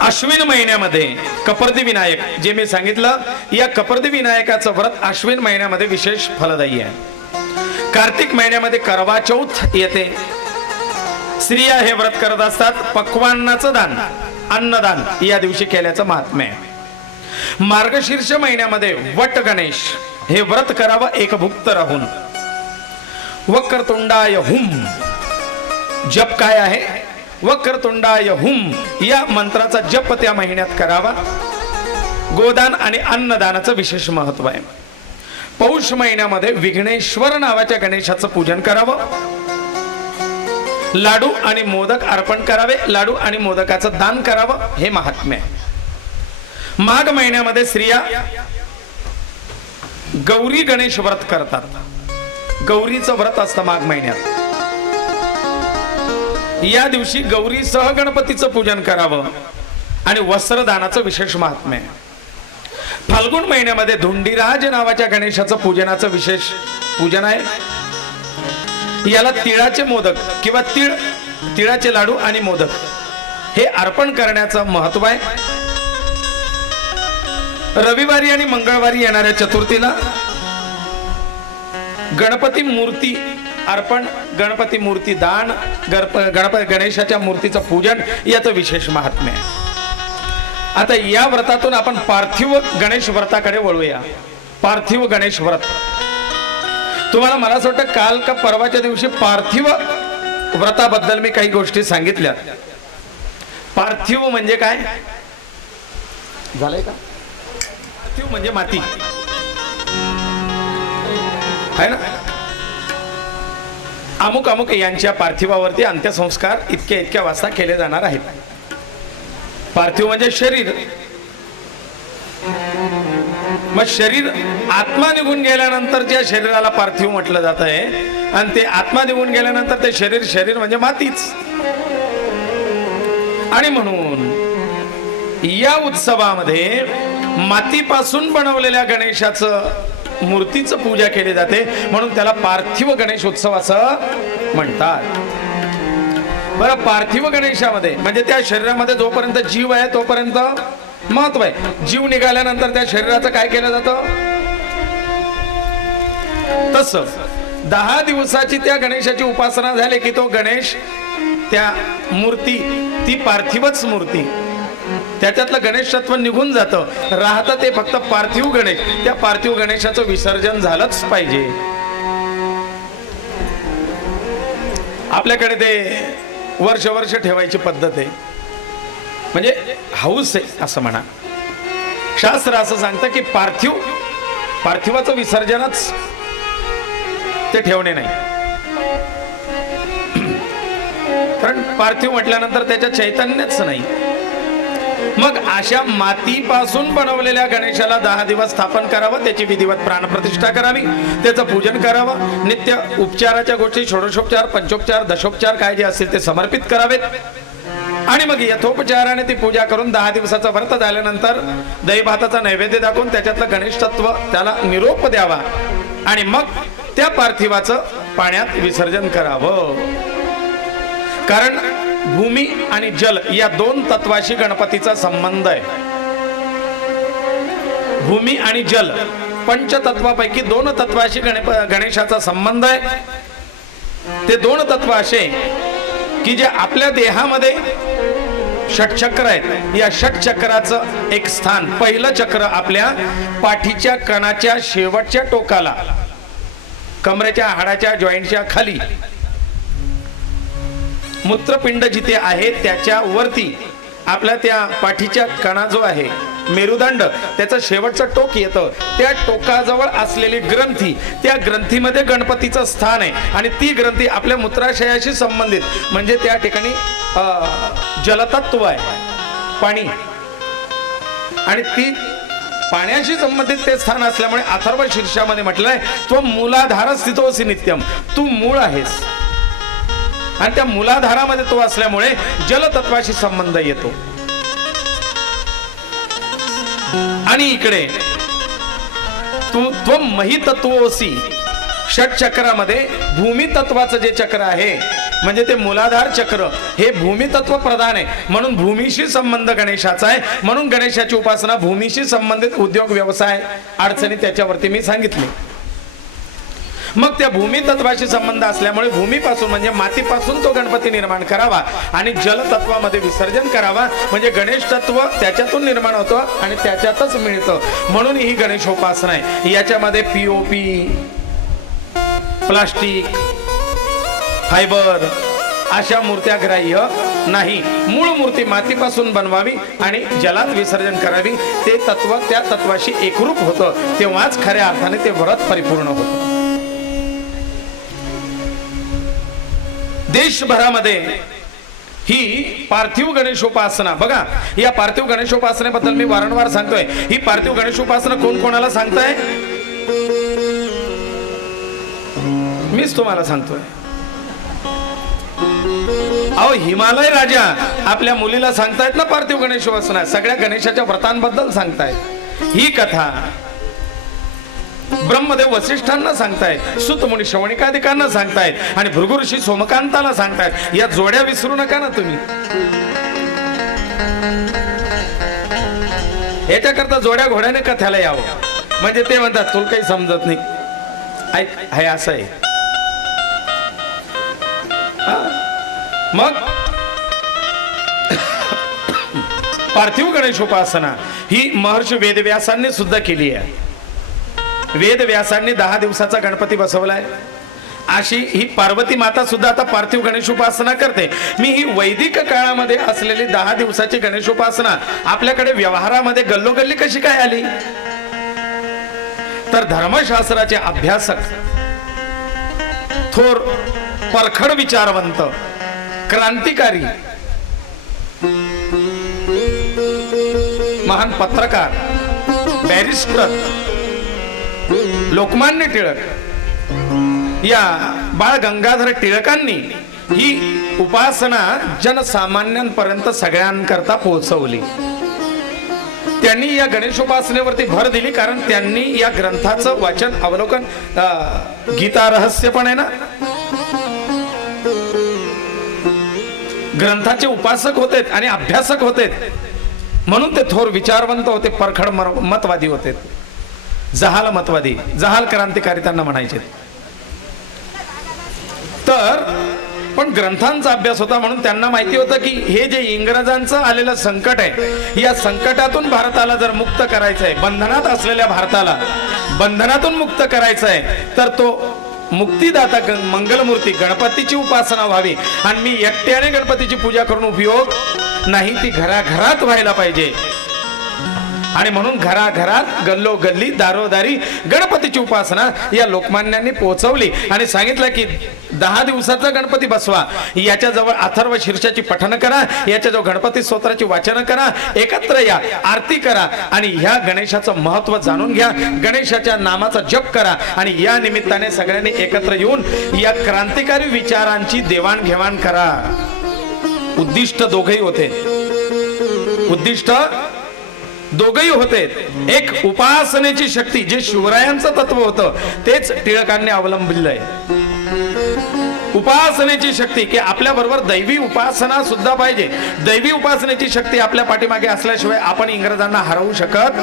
अश्विन महिन्यामध्ये कपर्दी विनायक, जे मी सांगितलं, या कपर्दी विनायकाचं व्रत अश्विन महिन्यामध्ये विशेष फलदायी आहे. कार्तिक महिन्यामध्ये करवा चौथ येते. स्त्रिया हे व्रत करत असतात. पक्वान्नाचं दान, अन्नदान या दिवशी केल्याचं महात्म्य आहे. मार्गशीर्ष महिन्यामध्ये वट गणेश हे व्रत करावं एकभुक्त राहून. वक्रतुंडाय हुम जप काय आहे? वक्रतुंडाय हुम या मंत्राचा जप त्या महिन्यात करावा. गोदान आणि अन्नदानाचं विशेष महत्व आहे. पौष महिन्यामध्ये विघ्नेश्वर नावाच्या गणेशाचं पूजन करावं, लाडू आणि मोदक अर्पण करावे, लाडू आणि मोदकाचं दान करावं, हे महात्म्य आहे. माघ महिन्यामध्ये स्त्रिया गौरी गणेश व्रत करतात. गौरीचं व्रत असतं माघ महिन्यात. या दिवशी गौरीसह गणपतीचं पूजन करावं आणि वस्त्रदानाचं विशेष महात्म्य आहे. फाल्गुन महिन्यामध्ये धुंडीराज नावाच्या गणेशाचं पूजनाचं विशेष पूजन आहे. याला तिळाचे मोदक किंवा तिळाचे लाडू आणि मोदक हे अर्पण करण्याचं महत्व आहे. रविवारी आणि मंगळवारी येणाऱ्या चतुर्थीला गणपती मूर्ती अर्पण, गणपती मूर्ती दान, गणेशाच्या मूर्तीचं पूजन याचं विशेष महात्म्य आहे. आता या व्रतातून आपण पार्थिव गणेश व्रताकडे वळूया. पार्थिव गणेश व्रत तुम्हाला मला असं वाटतं काल का परवाच्या दिवशी पार्थिव व्रताबद्दल मी काही गोष्टी सांगितल्या. पार्थिव म्हणजे काय झालंय का? पार्थिव म्हणजे माती आहे ना. अमुक अमुक यांच्या पार्थिवावरती अंत्यसंस्कार इतक्या वाजता केले जाणार आहेत. पार्थिव म्हणजे शरीर. मग शरीर आत्मा निघून गेल्यानंतर ज्या शरीराला पार्थिव म्हटलं जात आहे आणि ते आत्मा निघून गेल्यानंतर ते शरीर म्हणजे मातीच. आणि म्हणून या उत्सवामध्ये मातीपासून बनवलेल्या गणेशाचं मूर्तीचं पूजा केली जाते, म्हणून त्याला पार्थिव गणेश उत्सव असं म्हणतात. बरं, पार्थिव गणेशामध्ये म्हणजे त्या शरीरामध्ये जोपर्यंत जीव आहे तोपर्यंत महत्व आहे. जीव निघाल्यानंतर त्या शरीराचं काय केलं जातं? तसं 10 दिवसाची त्या गणेशाची उपासना झाली की तो गणेश, त्या मूर्ती ती पार्थिवच मूर्ती, त्याच्यातलं गणेश तत्व निघून जातं. राहतं ते फक्त पार्थिव गणेश. त्या पार्थिव गणेशाचं विसर्जन झालंच पाहिजे. आपल्याकडे ते वर्ष ठेवायची पद्धत आहे, म्हणजे हौस आहे असं म्हणा. शास्त्र असं सांगतं की पार्थिवाचं विसर्जनच ते ठेवणे नाही. कारण पार्थिव म्हटल्यानंतर त्याच्या चैतन्यच नाही. मग अशा मातीपासून बनवलेल्या गणेशाला 10 दिवस स्थापन करावं, त्याची विधिवत प्राणप्रतिष्ठा करावी, त्याचं पूजन करावं, नित्य उपचाराच्या गोष्टी षोडशोपचार, पंचोपचार, दशोपचार काय जे असतील ते समर्पित करावेत. आणि मग यथोपचाराने ती पूजा करून 10 दिवसाचा व्रत झाल्यानंतर दही भाताचा नैवेद्य दाखवून त्याच्यातलं गणेश तत्व त्याला निरोप द्यावा आणि मग त्या पार्थिवाचं पाण्यात विसर्जन करावं. कारण भूमी आणि जल या 2 तत्वाशी गणपतीचा संबंध आहे. भूमी आणि जल पंचतत्वापैकी 2 तत्वाशी गणेशाचा संबंध आहे. ते 2 तत्व असे की जे आपल्या देहामध्ये षटचक्र आहेत. या षटचक्राचं एक स्थान, पहिलं चक्र आपल्या पाठीच्या कणाच्या शेवटच्या टोकाला, कमरेच्या हाडाच्या जॉईंटच्या खाली, मूत्रपिंड जिथे आहे त्याच्या वरती आपल्या त्या पाठीच्या कणा जो आहे मेरुदंड, त्याचं शेवटचं टोक येतं. त्या टोकाजवळ असलेली ग्रंथी, त्या ग्रंथीमध्ये गणपतीचं स्थान आहे. आणि ती ग्रंथी आपल्या मूत्राशयाशी संबंधित, म्हणजे त्या ठिकाणी जलतत्व आहे, पाणी, आणि ती पाण्याशी संबंधित ते स्थान असल्यामुळे अथर्व शीर्षामध्ये म्हटलंय तो मूलाधार स्थितोसी नित्यम, तू मूळ आहेस. आणि त्या मूलाधारामध्ये तो असल्यामुळे जलतत्वाशी संबंध येतो. आणि इकडे तू महितत्वोसी, षटचक्रामध्ये भूमी तत्वाचं जे चक्र आहे म्हणजे ते मूलाधार चक्र हे भूमी तत्व प्रधान आहे. म्हणून भूमीशी संबंध गणेशाचा आहे. म्हणून गणेशाची उपासना भूमीशी संबंधित उद्योग, व्यवसाय, अडचणी त्याच्यावरती मी सांगितले. मग त्या भूमी तत्वाशी संबंध असल्यामुळे भूमीपासून म्हणजे मातीपासून तो गणपती निर्माण करावा आणि जलतत्वामध्ये विसर्जन करावा, म्हणजे गणेश तत्व त्याच्यातून निर्माण होतं आणि त्याच्यातच मिळतं. म्हणून ही गणेशोपासना आहे. याच्यामध्ये POP, प्लास्टिक, फायबर अशा मूर्त्या ग्राह्य नाही, मूळ मूर्ती मातीपासून बनवावी आणि जलात विसर्जन करावी. ते तत्व त्या तत्वाशी एकरूप होतं, तेव्हाच खऱ्या अर्थाने ते व्रत परिपूर्ण होतं. देशभरामध्ये ही पार्थिव गणेशोपासना बघा. या पार्थिव गणेशोपासनेबद्दल मी वारंवार सांगतोय. ही पार्थिव गणेशोपासना कोण कोणाला सांगताय? मीच तुम्हाला सांगतोय. अहो, हिमालय राजा आपल्या मुलीला सांगतायत ना पार्थिव गणेशोपासना. सगळ्या गणेशाच्या व्रतांबद्दल सांगतायत. ही कथा ब्रह्मदेव वसिष्ठांना सांगतायत, सुतमुनी श्रवणिकादिकांना सांगतायत आणि भृगु ऋषी सोमकांताला सांगतायत. या जोड्या विसरू नका ना तुम्ही. याच्याकरता जोड्या घोड्याने कथ्याला यावं, म्हणजे ते म्हणतात तुला काही समजत नाही. ऐक, हे असं आहे. मग पार्थिव गणेशोपासना ही महर्षी वेदव्यासांनी सुद्धा केली आहे. वेदव्यासांनी 10 दिवसाचा गणपती बसवलाय. अशी ही पार्वती माता सुद्धा आता पार्थिव गणेशोपासना करते. मी ही वैदिक काळामध्ये असलेली 10 दिवसाची गणेशोपासना आपल्याकडे व्यवहारामध्ये गल्लोगल्ली कशी काय आली? तर धर्मशास्त्राचे अभ्यासक, थोर परखड विचारवंत, क्रांतिकारी, महान पत्रकार, बॅरिस्टर लोकमान्य टिळक या बाळ गंगाधर टिळकांनी ही उपासना जनसामान्यांपर्यंत सगळ्यांकरता पोहोचवली. त्यांनी या गणेशोपासनेवरती भर दिली, कारण त्यांनी या ग्रंथाचं वाचन अवलोकन, गीता रहस्य पण आहे ना, ग्रंथाचे उपासक होते आणि अभ्यासक होते. म्हणून ते थोर विचारवंत होते, परखड मतवादी होते, जहाल मतवादी, जहाल क्रांतिकारी त्यांना म्हणायचे. तर पण ग्रंथांचा अभ्यास होता, म्हणून त्यांना माहिती होतं की हे जे इंग्रजांचं आलेलं संकट आहे, या संकटातून भारताला जर मुक्त करायचं आहे, बंधनात असलेल्या भारताला बंधनातून मुक्त करायचं आहे, तर तो मुक्तिदाता मंगलमूर्ती गणपतीची उपासना व्हावी. आणि मी एकट्याने गणपतीची पूजा करून उपयोग नाही, ती घराघरात व्हायला पाहिजे. आणि म्हणून घराघरात, गल्लोगल्ली, दारोदारी गणपतीची उपासना या लोकमान्यांनी पोहोचवली आणि सांगितलं की 10 दिवसाचा गणपती बसवा. याच्याजवळ अथर्व शीर्षाची पठण करा, याच्याजवळ गणपती स्तोत्राची वाचन करा, एकत्र या, आरती करा आणि ह्या गणेशाचं महत्व जाणून घ्या, गणेशाच्या नामाचा जप करा. आणि या निमित्ताने सगळ्यांनी एकत्र येऊन या क्रांतिकारी विचारांची देवाणघेवाण करा. उद्दिष्ट दोघेही होते, उद्दिष्ट दोघही होते. एक उपासनेची शक्ती, जे शिवरायांचं तत्व होतं तेच टिळकांनी अवलंबिलंय. उपासनेची शक्ती की आपल्या बरोबर दैवी उपासना सुद्धा पाहिजे. दैवी उपासनेची शक्ती आपल्या पाठीमागे असल्याशिवाय आपण इंग्रजांना हरवू शकत.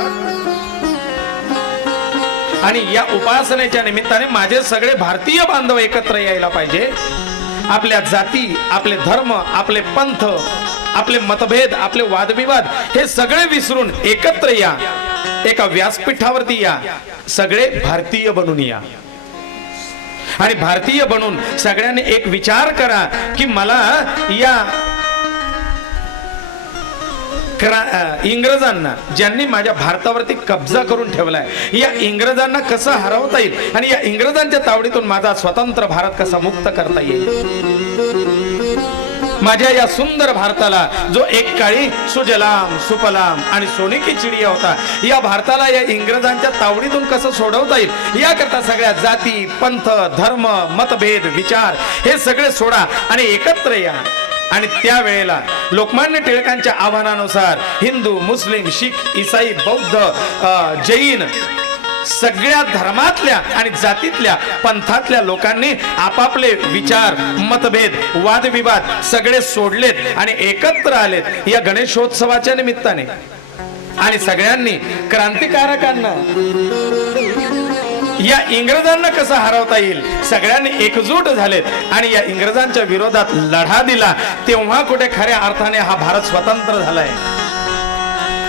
आणि या उपासनेच्या निमित्ताने माझे सगळे भारतीय बांधव एकत्र यायला पाहिजे. आपल्या जाती, आपले धर्म, आपले पंथ, आपले मतभेद, आपले वादविवाद हे सगळे विसरून एकत्र या, एका व्यासपीठावरती या, सगळे भारतीय बनून या. आणि भारतीय बनून सगळ्यांनी एक विचार करा की मला या इंग्रजांना, ज्यांनी माझ्या भारतावरती कब्जा करून ठेवलाय, या इंग्रजांना कसं हरवता येईल आणि या इंग्रजांच्या तावडीतून माझा स्वतंत्र भारत कसा मुक्त करता येईल. माझ्या या सुंदर भारताला, जो एक काळी सुजलाम सुफलाम आणि सोनेकी चिडिया होता, या भारताला या इंग्रजांच्या तावडीतून कसं सोडवता येईल, याकरता सगळ्या जाती, पंथ, धर्म, मतभेद, विचार हे सगळे सोडा आणि एकत्र या. आणि त्यावेळेला लोकमान्य टिळकांच्या आव्हानानुसार हिंदू, मुस्लिम, शीख, ईसाई, बौद्ध, जैन सगळ्या धर्मातल्या आणि जातीतल्या, पंथातल्या लोकांनी आपापले विचार, मतभेद, वादविवाद सगळे सोडलेत आणि एकत्र आलेत या गणेशोत्सवाच्या निमित्ताने. आणि सगळ्यांनी क्रांतिकारकांना, या इंग्रजांना कसं हरवता येईल, सगळ्यांनी एकजूट झालेत आणि या इंग्रजांच्या विरोधात लढा दिला. तेव्हा कुठे खऱ्या अर्थाने हा भारत स्वतंत्र झालाय.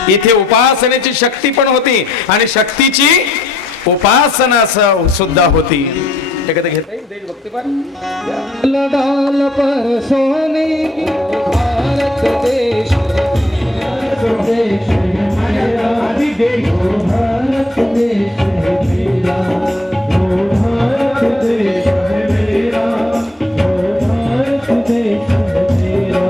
इथे उपासनेची शक्ती पण होती आणि शक्तीची उपासना सुद्धा होती. एखादं घेता येईल देशभक्तीपर लडाल पर सोने भारत देश देश आदि देश भारत देश मेरा भारत देश मेरा भारत देश मेरा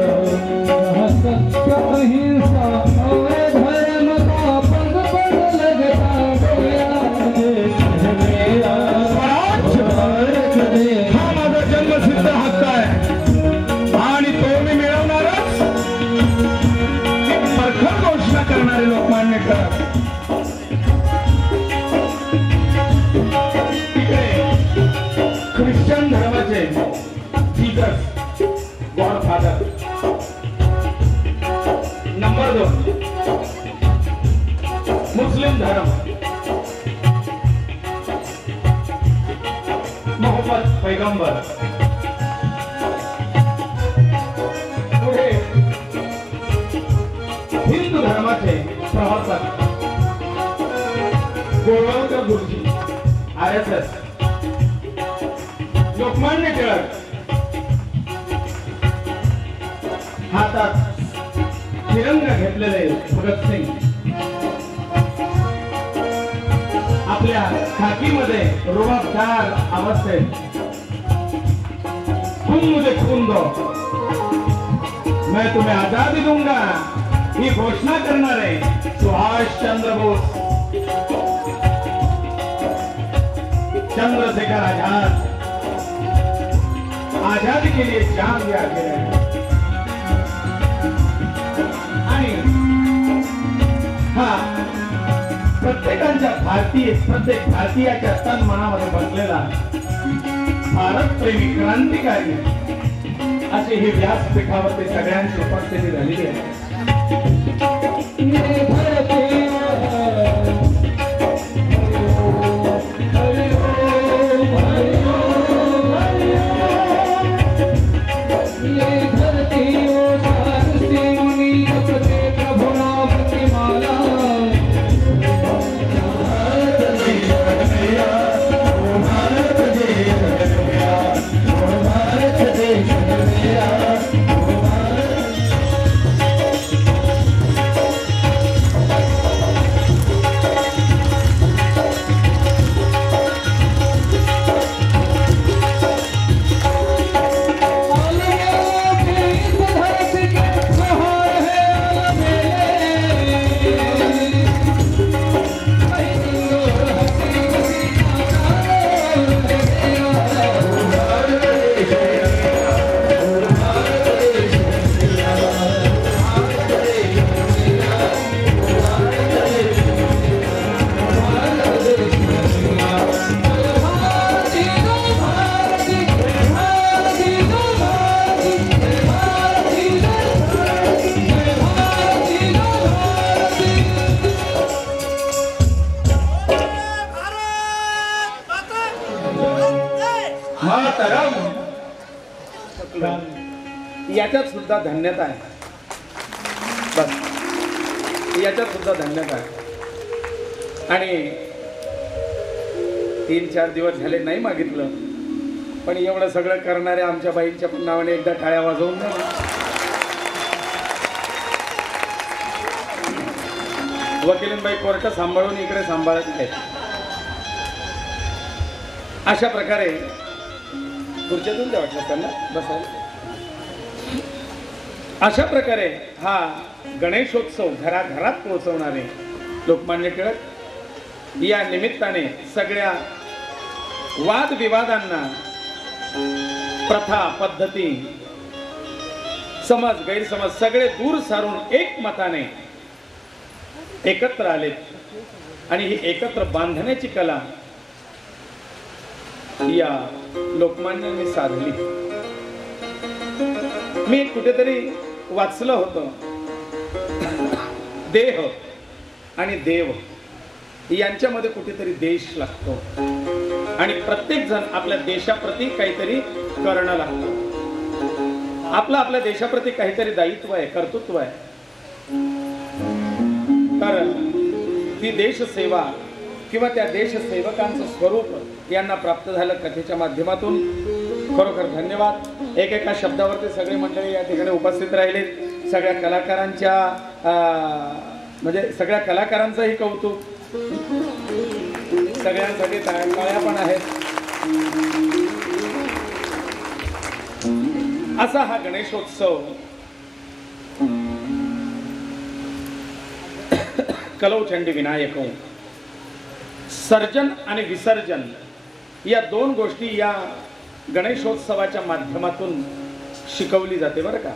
सत्य अहिंसा और धर्म का पग पग लगता गया देश मेरा भारत देश हा माझा जन्मसिद्ध हक्क आहे आणि तो मी मिळवणारच. प्रखर घोषणा करणारे लोकमान्य टिळक तिकडे ख्रिश्चन धर्माचे जीसस गॉडफादर. नंबर 2 मुस्लिम धर्म मोहम्मद पैगंबर. पुढे हिंदू धर्माचे प्रवर्तक गोळवलकर गुरुजी RSS. लोकमान्य टिळक हातात तिरंगा घेतलेले भगतसिंग. आपल्या खाकीमध्ये रुबाबदार अवस्थेत तुम मुझे खून दो मैं तुम्हें आजादी दूंगा ही घोषणा करणारे सुभाष चंद्र बोस, चंद्रशेखर आजाद आजादी के लिए जान दिया गया है. आणि हा प्रत्येक भारतीयाच्या तन मनामध्ये बसलेला भारत प्रेमी क्रांतिकारी अशी ही व्यासपीठावरती सगळ्यांची उपस्थिती झालेली आहे. याच्यात सुद्धा धन्यता आहे. बस याच्यात सुद्धा धन्यता आहे. आणि 3-4 दिवस झाले नाही मागितलं, पण एवढं सगळं करणाऱ्या आमच्या बाईंच्या पण नावाने एकदा टाळ्या वाजवून द्या. वकीलीनबाई कोर्ट सांभाळून इकडे सांभाळत आहेत. अशा प्रकारे खुर्च्यातून द्या वाटलं त्यांना बसायला. अशा प्रकारे हा गणेशोत्सव घराघरात पोहोचवणारे लोकमान्य टिळक या निमित्ताने सगळ्या वादविवादांना, प्रथा, पद्धती, समज गैरसमज सगळे दूर सारून एक मताने एकत्र आलेत. आणि ही एकत्र बांधण्याची कला या लोकमान्यांनी साधली. मी कुठेतरी वाचलं होतं, देह आणि देव यांच्यामध्ये कुठेतरी देश लागतो आणि प्रत्येक जण आपल्या देशाप्रती काहीतरी करणं लागतं. आपल्या देशाप्रती काहीतरी दायित्व आहे, कर्तृत्व आहे. कारण ती देशसेवा किंवा त्या देशसेवकांचं स्वरूप यांना प्राप्त झालं कथेच्या माध्यमातून. खरोखर धन्यवाद. एकेका शब्दावरती सगळे मंडळी या ठिकाणी उपस्थित राहिले. सगळ्या कलाकारांच्या म्हणजे सगळ्या कलाकारांचंही कौतुक. सगळ्यांसाठी टाळ्या पण आहेत. असा हा गणेशोत्सव कलौ चंडी विनायक, सर्जन आणि विसर्जन या दोन गोष्टी या गणेशोत्सवाच्या माध्यमातून शिकवली जाते बरं का.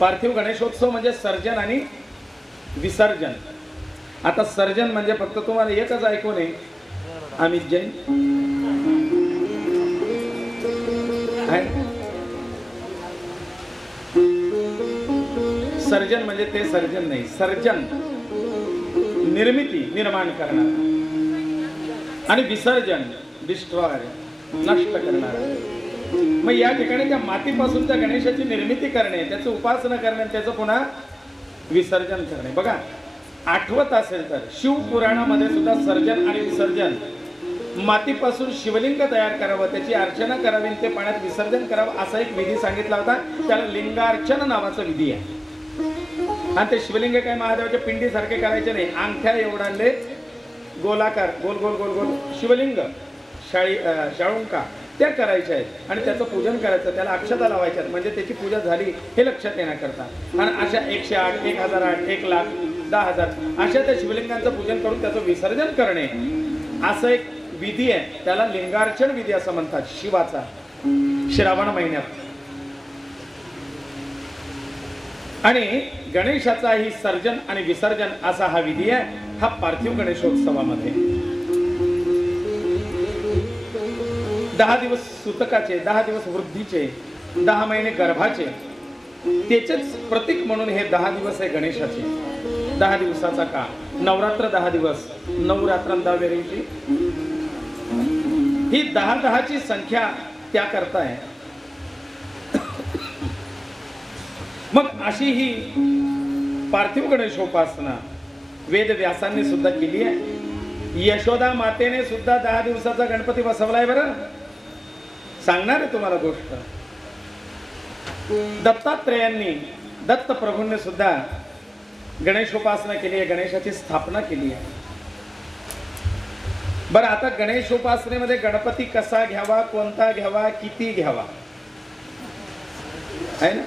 पार्थिव गणेशोत्सव म्हणजे सर्जन आणि विसर्जन. आता सर्जन म्हणजे फक्त तुम्हाला एकच ऐकू नये, अमित जैन आहे. सर्जन म्हणजे ते सर्जन नाही, सर्जन निर्मिती निर्माण करणार आणि विसर्जन डिस्ट्रॉय नष्ट करणार. मग या ठिकाणी त्या मातीपासून त्या गणेशाची निर्मिती करणे, त्याची उपासना करणे, त्याचं पुन्हा विसर्जन करणे. बघा आठवत असेल तर शिवपुराणामध्ये सुद्धा सर्जन आणि विसर्जन, मातीपासून शिवलिंग तयार करावं, त्याची अर्चना करावी, ते पाण्यात विसर्जन करावं असा एक विधी सांगितला होता. त्याला लिंगार्चन नावाचा विधी आहे. आणि ते शिवलिंग काय महादेवाच्या पिंडीसारखे करायचे नाही, अंगठ्या एवढाले गोलाकार गोल गोल गोल गोल शिवलिंग शाळुंका त्या करायच्या आहेत आणि त्याचं पूजन करायचं, त्याला अक्षता लावायच्या म्हणजे त्याची पूजा झाली हे लक्षात येण्याकरता. आणि अशा 108, 1008, 1,00,000, 10,000 अशा त्या शिवलिंगांचं पूजन करून त्याचं विसर्जन करणे असं एक विधी आहे. त्याला लिंगार्चन विधी असं म्हणतात. शिवाचा श्रावण महिन्यात. आणि गणेशाचा ही सर्जन आणि विसर्जन असा हा विधी आहे हा पार्थिव गणेशोत्सवामध्ये. 10 दिवस सुतकाचे, 10 दिवस वृद्धीचे, 10 महिने गर्भाचे, त्याचेच प्रतीक म्हणून हे 10 दिवस आहे गणेशाचे. 10 दिवसाचा काळ, नवरात्र 10 दिवस, नवरात्रांदा दिवशी ही 10-10ची संख्या त्या करता आहे. मग अशी ही पार्थिव गणेशोपासना वेद व्यासांनी सुद्धा केली आहे. यशोदा मातेने सुद्धा 10 दिवसाचा गणपती बसवलाय बरं. सांगणार आहे तुम्हाला गोष्ट. दत्तात्रेयांनी, दत्त प्रभूंनी सुद्धा गणेशोपासना केली आहे, गणेशाची स्थापना केली आहे. बरं आता गणेशोपासनेमध्ये गणपती कसा घ्यावा, कोणता घ्यावा, किती घ्यावा आहे ना.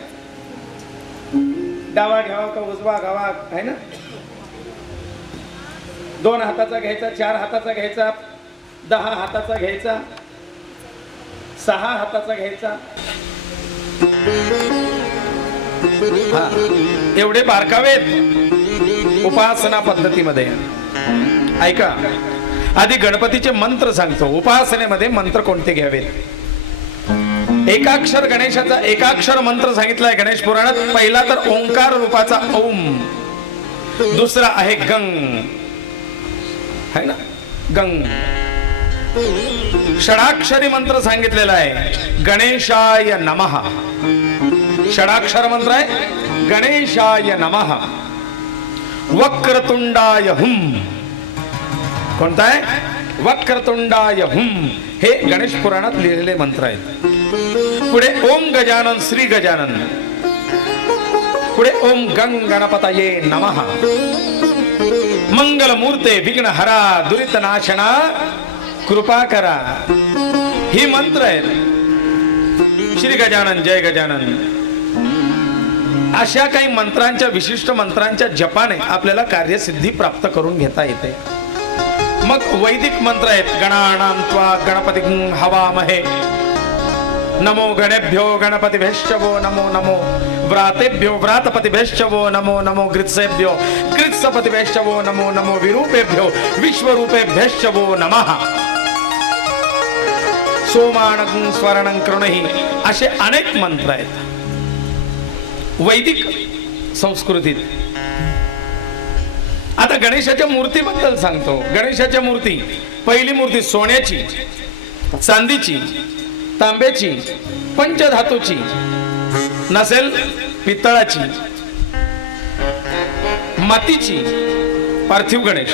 डावा घ्यावा का उजवा घ्यावा आहे ना. 2 हाताचा घ्यायचा, 4 हाताचा घ्यायचा, 10 हाताचा घ्यायचा, 6 हाताचा घ्यायचा. एवढे बारकावेत उपासना पद्धतीमध्ये. ऐका, आधी गणपतीचे मंत्र सांगतो. उपासनेमध्ये मंत्र कोणते घ्यावेत. एकाक्षर गणेशाचा एकाक्षर मंत्र सांगितलाय गणेश पुराणात. पहिला तर ओंकार रूपाचा ओम, दुसरा आहे गंग है ना, गंग. षडाक्षरी मंत्र सांगितलेला आहे गणेशाय नमः. षडाक्षर मंत्र आहे गणेशाय नमः. वक्रतुंडाय हुम. कोणता आहे? वक्रतुंडाय हुम. हे गणेश पुराणात लिहिलेले मंत्र आहेत. पुढे ओम गजानन श्री गजानन. पुढे ओम गंग गणपतये नमः. मंगल मूर्ते विघ्न हरा दुरित नाशना कृपा करा. ही मंत्र आहेत. श्री गजानन जय गजानन अशा काही मंत्रांच्या, विशिष्ट मंत्रांच्या जपाने आपल्याला कार्यसिद्धी प्राप्त करून घेता येते. मग वैदिक मंत्र आहेत. गणानां त्वा गणपती हवामहे. नमो गणेभ्यो गणपतिभ्यश्चवो नमो नमो. व्रातेभ्यो व्रातपतिभ्यश्चवो नमो नमो. गृत्सेभ्यो गृत्सपतिभ्यश्चवो नमो नमो. विरूपेभ्यो विश्वरूपेभ्यश्चवो नमः. सोमानं स्वरणं कृणहि असे अनेक मंत्र आहेत वैदिक संस्कृतीत. आता गणेशाच्या मूर्तीबद्दल सांगतो. गणेशाच्या मूर्ती, पहिली मूर्ती सोन्याची, चांदीची, तांब्याची, पंचधातूची, नसेल पितळाची, मातीची पार्थिव गणेश.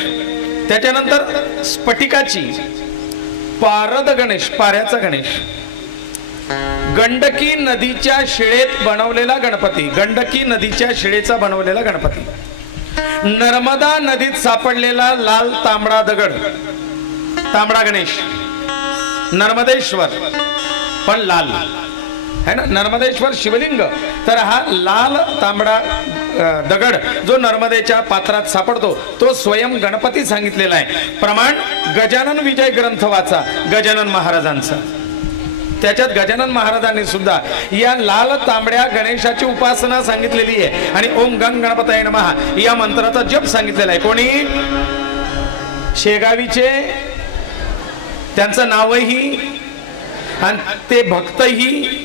त्याच्यानंतर स्फटिकाची पारद गणेश, पाऱ्याचा गणेश, गंडकी नदीच्या शिळेत बनवलेला गणपती, गंडकी नदीच्या शिळेचा बनवलेला गणपती, नर्मदा नदीत सापडलेला लाल तांबडा दगड, तांबडा गणेश, नर्मदेश्वर पण लाल है ना, नर्मदेश्वर शिवलिंग, तर हा लाल तांबडा दगड जो नर्मदेच्या पात्रात सापडतो तो स्वयं गणपती सांगितलेला आहे. प्रमाण गजानन विजय ग्रंथ वाचा गजानन महाराजांचा, त्याच्यात गजानन महाराजांनी सुद्धा या लाल तांबड्या गणेशाची उपासना सांगितलेली आहे आणि ओम गंग गणपतये नमः या मंत्राचा जप सांगितलेला आहे. कोणी? शेगावीचे, त्यांचं नावही आणि ते भक्तही.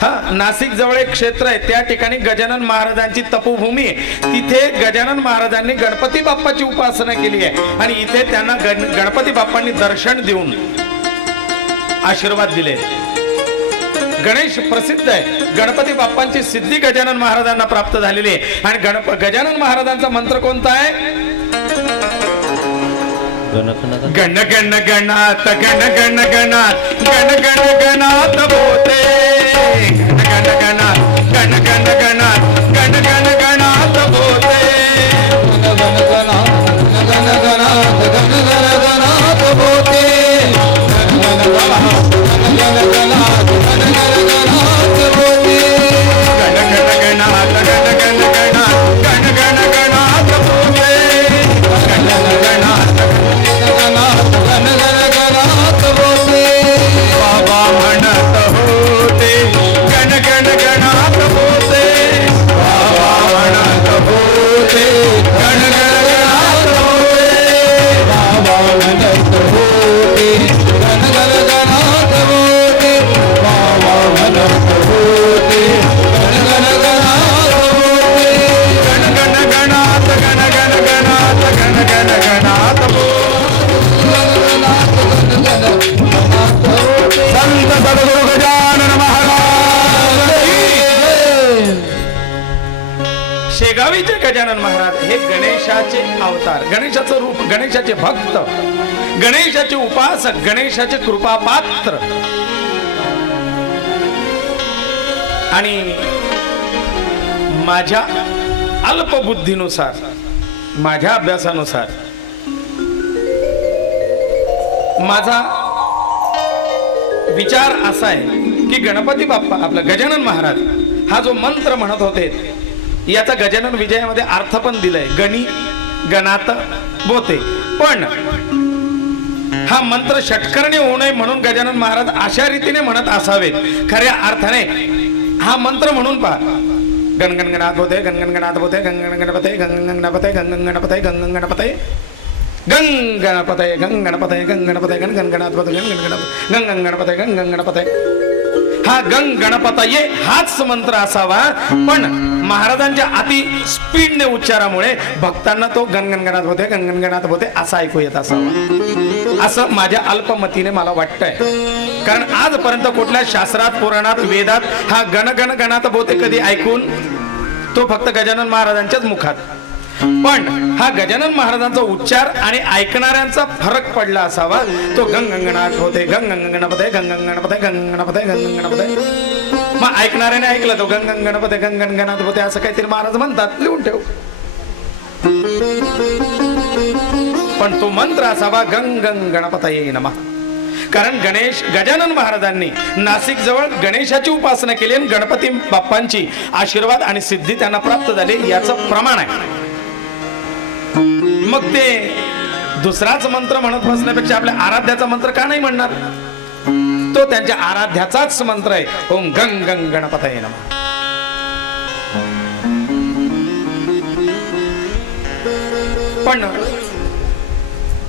हा, नाशिक जवळ एक क्षेत्र आहे, त्या ठिकाणी गजानन महाराजांची तपोभूमी आहे. तिथे गजानन महाराजांनी गणपती बाप्पाची उपासना केली आहे आणि इथे त्यांना गणपती बाप्पांनी दर्शन देऊन आशीर्वाद दिले. गणेश प्रसिद्ध आहे, गणपती बाप्पांची सिद्धी गजानन महाराजांना प्राप्त झालेली आहे. आणि गजानन महाराजांचा मंत्र कोणता आहे? गण गण गणात गण गण गणात गण गण गणात बोते, गण गण गणात गण गण गणात गण गण गणात बोते, गण गण गणात गण गणात गण गण गणात बोते, गण गण गणात गण गण गणात गण गण गणात बोते, गण गण गणात गण गण गणात गण गण गणात बोते, गण गण गणात बाबा म्हणत होते गण गण गणात बोते, बाबा म्हणत होते गण गण गणात बोते, बाबा म्हणत होते गण गण गणात बोते, बाबा म्हणत होते गण गण गणात बोते, गण गण गणात गण गण गणात गण गण गणात बोते. संत सद्गुरु गजानन महाराज. शेगावीचे गजानन महाराज हे गणेशाचे अवतार, गणेशाचं रूप, गणेशाचे भक्त, गणेशाचे उपासक, गणेशाचे कृपापात्र. आणि माझ्या अल्पबुद्धीनुसार, माझ्या अभ्यासानुसार, माझा विचार असा आहे की गणपती बाप्पा आपला गजानन महाराज हा जो मंत्र म्हणत होते याचा गजानन विजयामध्ये अर्थ पण दिलाय, गणी गणात बोते. पण हा मंत्र षटकर्णी होऊ नये म्हणून गजानन महाराज अशा रीतीने म्हणत असावेत. खऱ्या अर्थाने हा मंत्र म्हणून पहा, गण गण गणात बोते, गण गण गणात बोते, गण गण गणपते, गण गण गणपते, गण गण गणपते, गण गण गणपते, गंग गणपतये गंग गणपतये गंग गणपतये गण गण गणात गंग गण गणपतये गंग गण गणपतये. हा गंग गणपतये हाच मंत्र असावा, पण महाराजांच्या अति स्पीडने उच्चारामुळे भक्तांना तो गण गण गणात होते गण गण गणात होते असा ऐकू येत असावा, असं माझ्या अल्पमतीने मला वाटतंय. कारण आजपर्यंत कुठल्या शास्त्रात, पुराणात, वेदात हा गण गण गणात बोते कधी ऐकून तो फक्त गजानन महाराजांच्याच मुखात. पण हा गजानन महाराजांचा उच्चार आणि ऐकणाऱ्यांचा फरक पडला असावा. तो गंगंगणात होते गंगंगणपते गंगंगणपते गंगंगणपते गंगंगणपते. मग ऐकणाऱ्याने ऐकलं तो गंगंगणपते गंगंगणात होते असं काहीतरी महाराज म्हणतात, लिहून ठेव. पण तो मंत्र असावा गंगंगणपतये नमः. कारण गजानन महाराजांनी नाशिक जवळ गणेशाची उपासना केली आणि गणपती बाप्पांची आशीर्वाद आणि सिद्धी त्यांना प्राप्त झाली याचं प्रमाण आहे. मग ते दुसराच मंत्र म्हणत बसण्यापेक्षा आपल्या आराध्याचा मंत्र का नाही म्हणणार? तो त्यांच्या आराध्याचाच मंत्र आहे, ओम गंग गंग गणपतये नमः. पण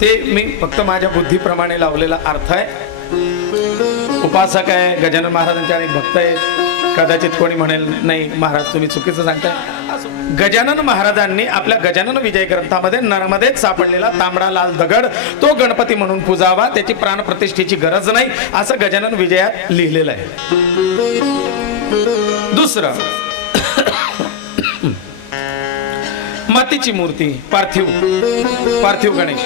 ते मी फक्त माझ्या बुद्धीप्रमाणे लावलेला अर्थ आहे. उपासक आहे, गजानन महाराजांचे अनेक भक्त आहेत. कदाचित कोणी म्हणेल नाही महाराज तुम्ही चुकीचं सांगताय. गजानन महाराजांनी आपल्या गजानन विजय ग्रंथामध्ये नर्मदेत सापडलेला तांबडा लाल दगड तो गणपती म्हणून पूजावा, त्याची प्राण प्रतिष्ठेची गरज नाही असं गजानन विजयात लिहिलेलं आहे. दुसरं मातीची मूर्ती पार्थिव गणेश.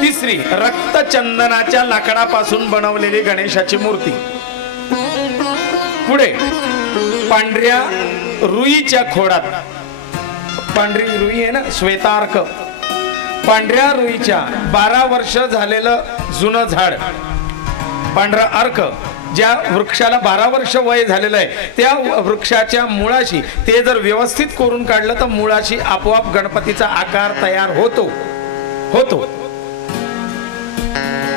तिसरी रक्तचंदनाच्या लाकडापासून बनवलेली गणेशाची मूर्ती. पुढे पांढऱ्या रुईच्या खोडात, पांढरी रुई आहे ना, श्वेतार्क, पांढऱ्या रुईच्या 12 वर्ष झालेलं जुनं झाड, पांढरा अर्क, ज्या वृक्षाला 12 वर्ष वय झालेलं आहे त्या वृक्षाच्या मुळाशी ते जर व्यवस्थित करून काढलं तर मुळाशी आपोआप गणपतीचा आकार तयार होतो.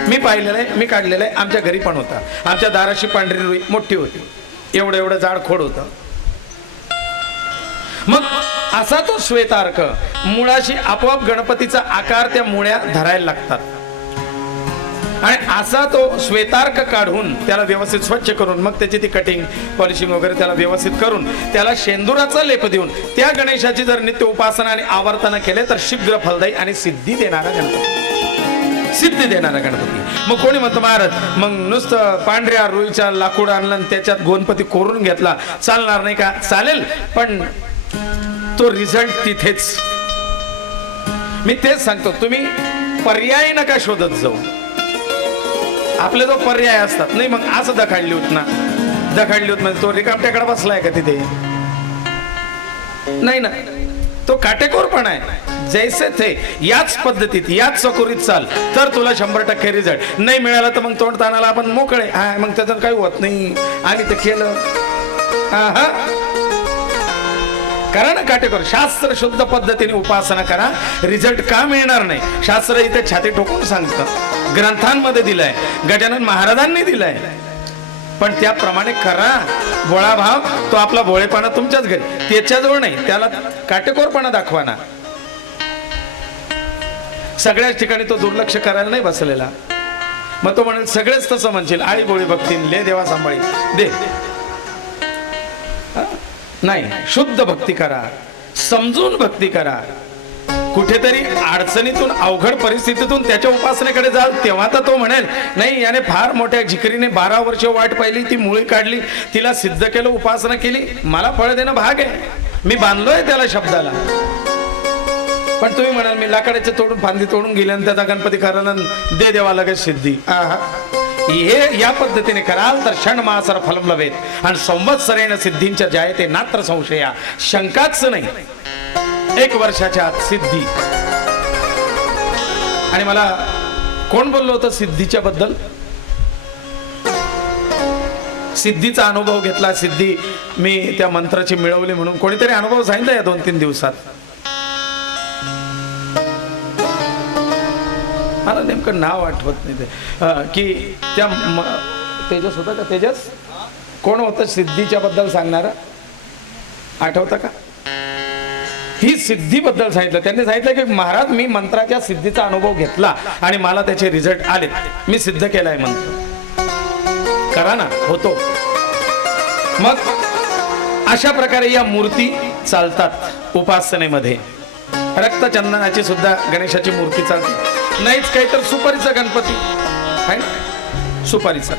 मी पाहिलेलं आहे, मी काढलेलं आहे, आमच्या घरी पण होता. आमच्या दाराशी पांढरी रुई मोठी होती, एवढं जाड खोड होतं. मग असा तो श्वेतार्क, मुळाशी आपोआप गणपतीचा आकार त्या मुळ्या धरायला लागतात. आणि असा तो श्वेतार्क काढून त्याला व्यवस्थित स्वच्छ करून मग त्याची ती कटिंग पॉलिशिंग वगैरे त्याला व्यवस्थित करून त्याला शेंदुराचा लेप देऊन त्या गणेशाची जर नित्य उपासना आणि आवर्तन केले तर शीघ्र फलदायी आणि सिद्धी देणारा गणपती. मग कोणी म्हणतो महाराज मग नुसतं पांढऱ्या रुईच्या लाकूड आणलं आणि त्याच्यात गणपती कोरून घेतला चालणार नाही का? चालेल, पण तो रिझल्ट तिथेच. मी तेच सांगतो, तुम्ही पर्याय नका शोधत जाऊ. आपले जो पर्याय असतात नाही, मग असं दखाडली होत म्हणजे तो रिकामट्याकडे बसलाय का तिथे? नाही ना, तो काटेकोरपणा आहे. जैसे थे याच पद्धतीत याच चकोरीत चाल तर तुला 100% रिझल्ट. नाही मिळाला तर मग तोंड ताणाला आपण मोकळे, हा मग त्याचं काही होत नाही, आम्ही ते केलं. हा करा ना काटेकोर, शास्त्र शुद्ध पद्धतीने उपासना करा. रिझल्ट का मिळणार नाही? शास्त्र इथे छाती ठोकून सांगतं, ग्रंथांमध्ये दिलंय, गजानन महाराजांनी दिलंय. पण त्याप्रमाणे करा. भोळा भाव तो आपला भोळेपणा तुमच्याच घरी, त्याच्याजवळ नाही, त्याला काटेकोरपणा दाखवा ना. सगळ्याच ठिकाणी तो दुर्लक्ष करायला नाही बसलेला. मग तो म्हणेल सगळेच तसं म्हणशील, आळी बोळी भक्तीन ले देवा सांभाळी दे. नाही, शुद्ध भक्ती करा, समजून भक्ती करा. कुठेतरी अडचणीतून अवघड परिस्थितीतून त्याच्या उपासनेकडे जाल तेव्हा तर तो म्हणेल नाही याने फार मोठ्या झिकरीने 12 वर्ष वाट पाहिली, ती मुळी काढली, तिला सिद्ध केलं, उपासना केली, मला फळ देणं भाग आहे, मी बांधलोय त्याला शब्दाला. पण तुम्ही म्हणाल मी लाकडाचे तोडून फांदी तोडून गेले आणि त्याचा गणपती करायला दे देवा लगेच सिद्धी. हे या पद्धतीने कराल तर क्षण मासर फलम लवेत आणि संवत्सरेण सिद्धींच्या जायते नात्र संशया, शंकाच नाही. 1 वर्षाच्या आत सिद्धी. आणि मला कोण बोललो होतं सिद्धीच्या बद्दल? सिद्धीचा अनुभव घेतला, सिद्धी मी त्या मंत्राची मिळवली म्हणून कोणीतरी अनुभव सांगितला या 2-3 दिवसात. मला नेमकं नाव आठवत नाही ते, की त्या तेजस होता का? तेजस कोण होतं सिद्धीच्या बद्दल सांगणार? आठवतं का? ही सिद्धीबद्दल सांगितलं. त्यांनी सांगितलं की महाराज मी मंत्राच्या सिद्धीचा अनुभव घेतला आणि मला त्याचे रिझल्ट आले, मी सिद्ध केलाय मंत्र. करा ना, होतो. मग अशा प्रकारे या मूर्ती चालतात उपासनेमध्ये. रक्तचंदनाची सुद्धा गणेशाची मूर्ती चालते. नाहीच काही तर सुपारीचा गणपती आहे ना, सुपारीचा.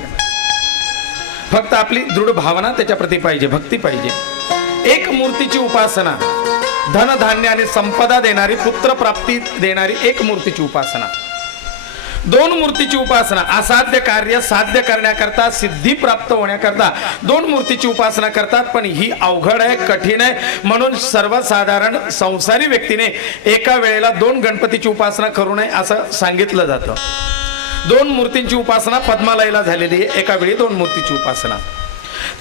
फक्त आपली दृढ भावना त्याच्याप्रती पाहिजे, भक्ती पाहिजे. एक मूर्तीची उपासना, धन धान्य आणि संपदा देणारी, पुत्र प्राप्ती देणारी एक मूर्तीची उपासना. 2 मूर्तीची उपासना, असाध्य कार्य साध्य करण्याकरता, सिद्धी प्राप्त होण्याकरता 2 मूर्तीची उपासना करतात. पण ही अवघड आहे, कठीण आहे, म्हणून सर्वसाधारण संसारी व्यक्तीने एका वेळेला 2 गणपतीची उपासना करू नये असं सांगितलं जातं. 2 मूर्तींची उपासना पद्मालयाला झालेली आहे, एका वेळी 2 मूर्तीची उपासना.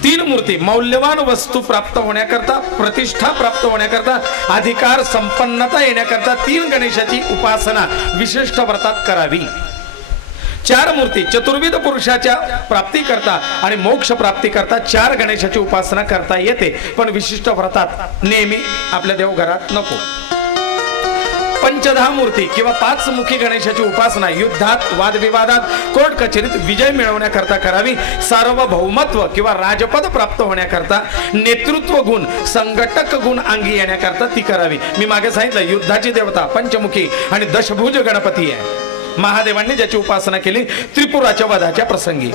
3 मूर्ती मौल्यवान वस्तू प्राप्त होण्याकरता, प्रतिष्ठा प्राप्त होण्याकरता, अधिकार संपन्नता येण्याकरता 3 गणेशाची उपासना विशिष्ट व्रतात करावी. 4 मूर्ती चतुर्विध पुरुषाच्या प्राप्ती करता आणि मोक्ष प्राप्ती करता 4 गणेशाची उपासना करता येते, पण विशिष्ट व्रतात नेहमी आपल्या देवघरात नको. 15 मूर्ती किंवा 5 मुखी गणेशाची उपासना युद्धात, वादविवादात, कोर्ट कचेरीत विजय मिळवण्याकरता करावी. सार्वभौमत्व किंवा राजपद प्राप्त होण्याकरता, नेतृत्व गुण, संघटक गुण अंगी येण्याकरता ती करावी. मी मागे सांगितलं युद्धाची देवता पंचमुखी आणि दशभुज गणपती आहे. महादेवांनी ज्याची उपासना केली त्रिपुराच्या वधाच्या प्रसंगी.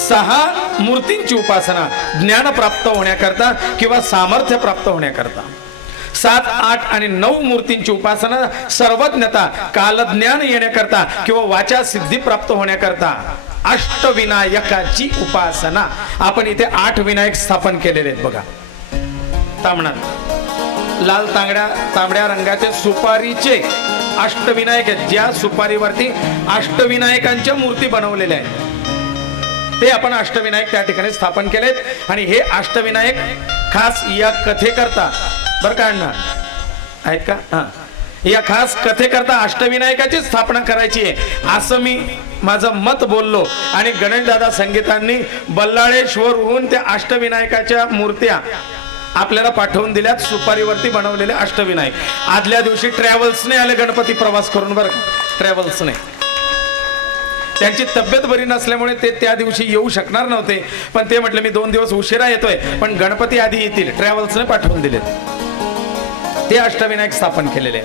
6 मूर्तींची उपासना ज्ञान प्राप्त होण्याकरता किंवा सामर्थ्य प्राप्त होण्याकरता. 7, 8 आणि 9 मूर्तींची उपासना सर्वज्ञता कालज्ञान येण्याकरता किंवा वाचा सिद्धी प्राप्त होण्याकरता अष्टविनायकाची उपासना. आपण इथे 8 विनायक स्थापन केलेले आहेत बघा. तामणात लाल तांबड्या रंगाचे सुपारीचे अष्टविनायक आहेत. ज्या सुपारीवरती अष्टविनायकांच्या मूर्ती बनवलेल्या आहेत ते आपण अष्टविनायक त्या ठिकाणी स्थापन केलेत. आणि हे अष्टविनायक खास या कथेकरता बरं का अण्णा आहेत का, हा, या खास कथेकरता अष्टविनायकाची स्थापना करायची आहे असं मी माझं मत बोललो. आणि गणेशदादा संगीतांनी बल्लाळेश्वरहून त्या अष्टविनायकाच्या मूर्त्या आपल्याला पाठवून दिल्यात. सुपारीवरती बनवलेले अष्टविनायक. आदल्या दिवशी ट्रॅव्हल्सने आले गणपती प्रवास करून बरं, ट्रॅव्हल्सने. त्यांची तब्येत बरी नसल्यामुळे ते त्या दिवशी येऊ शकणार नव्हते, पण ते म्हटले मी 2 दिवस उशिरा येतोय पण गणपती आधी येतील. ट्रॅव्हल्सने पाठवून दिले ते अष्टविनायक स्थापन केलेले.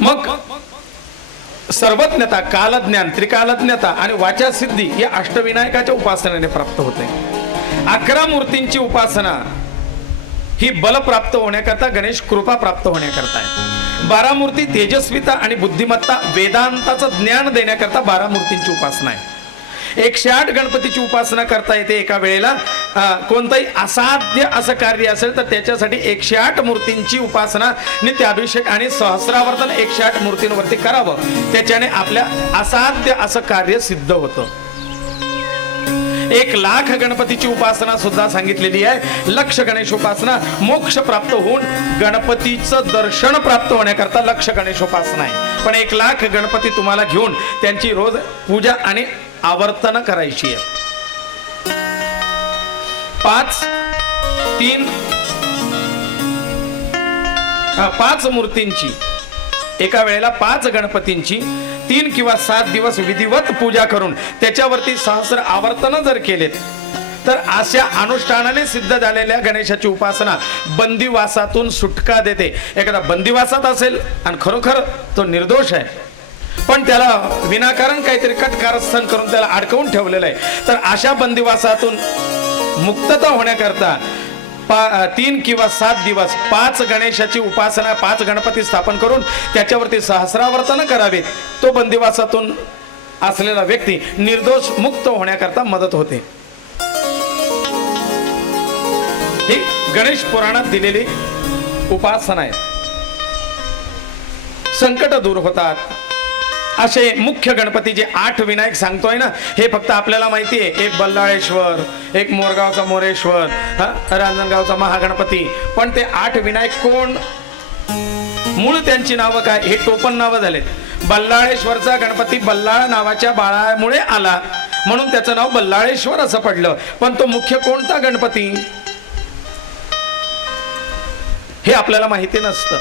मग सर्वज्ञता कालज्ञान त्रिकालज्ञता आणि वाचा सिद्धी या अष्टविनायकाच्या उपासनेने प्राप्त होते. 11 मूर्तींची उपासना ही बल प्राप्त होण्याकरता गणेश कृपा प्राप्त होण्याकरता आहे. 12 मूर्ती तेजस्विता आणि बुद्धिमत्ता वेदांताचं ज्ञान देण्याकरता 12 मूर्तींची उपासना आहे. 108 गणपतीची उपासना करता येते एका वेळेला. कोणतंही असाध्य असं कार्य असेल तर त्याच्यासाठी 108 मूर्तींची उपासना नित्याभिषेक आणि सहस्रावर्तन 108 मूर्तींवरती करावं. त्याच्याने आपल्या असाध्य असं कार्य सिद्ध होतं. 1,00,000 गणपतीची उपासना सुद्धा सांगितलेली आहे. लक्ष गणेश उपासना मोक्ष प्राप्त होऊन गणपतीचं दर्शन प्राप्त होण्याकरता लक्ष गणेश उपासना आहे. पण 1,00,000 गणपती तुम्हाला घेऊन त्यांची रोज पूजा आणि आवर्तन करायची आहे. 5 मूर्तींची एका वेळेला 5 गणपतींची 3 किंवा 7 दिवस विधिवत पूजा करून त्याच्यावरती सहस्र आवर्तन जर केलेत तर अशा अनुष्ठानाने सिद्ध झालेल्या गणेशाची उपासना बंदिवासातून सुटका देते. एखादा बंदिवासात असेल आणि खरोखर तो निर्दोष आहे पण त्याला विनाकारण काहीतरी कटकारस्थान करून त्याला अडकवून ठेवलेलं आहे, तर अशा बंदिवासातून मुक्तता होण्याकरता 3 किंवा 7 दिवस 5 गणेशाची उपासना 5 गणपती स्थापन करून त्याच्यावरती सहस्रावर्तन करावे. तो बंदिवासातून असलेला व्यक्ती निर्दोष मुक्त होण्याकरता मदत होते. ही गणेश पुराणात दिलेली उपासना आहे. संकट दूर होतात असे मुख्य गणपती जे 8 विनायक सांगतोय ना, हे फक्त आपल्याला माहिती आहे. एक बल्लाळेश्वर, एक मोरगावचा मोरेश्वर, रांजणगावचा महागणपती. पण ते 8 विनायक कोण, मूळ त्यांची नावं काय, हे टोपण नावं झालेत. बल्लाळेश्वरचा गणपती बल्लाळ नावाच्या बाळामुळे आला म्हणून त्याचं नाव बल्लाळेश्वर असं पडलं. पण तो मुख्य कोणता गणपती हे आपल्याला माहिती नसतं.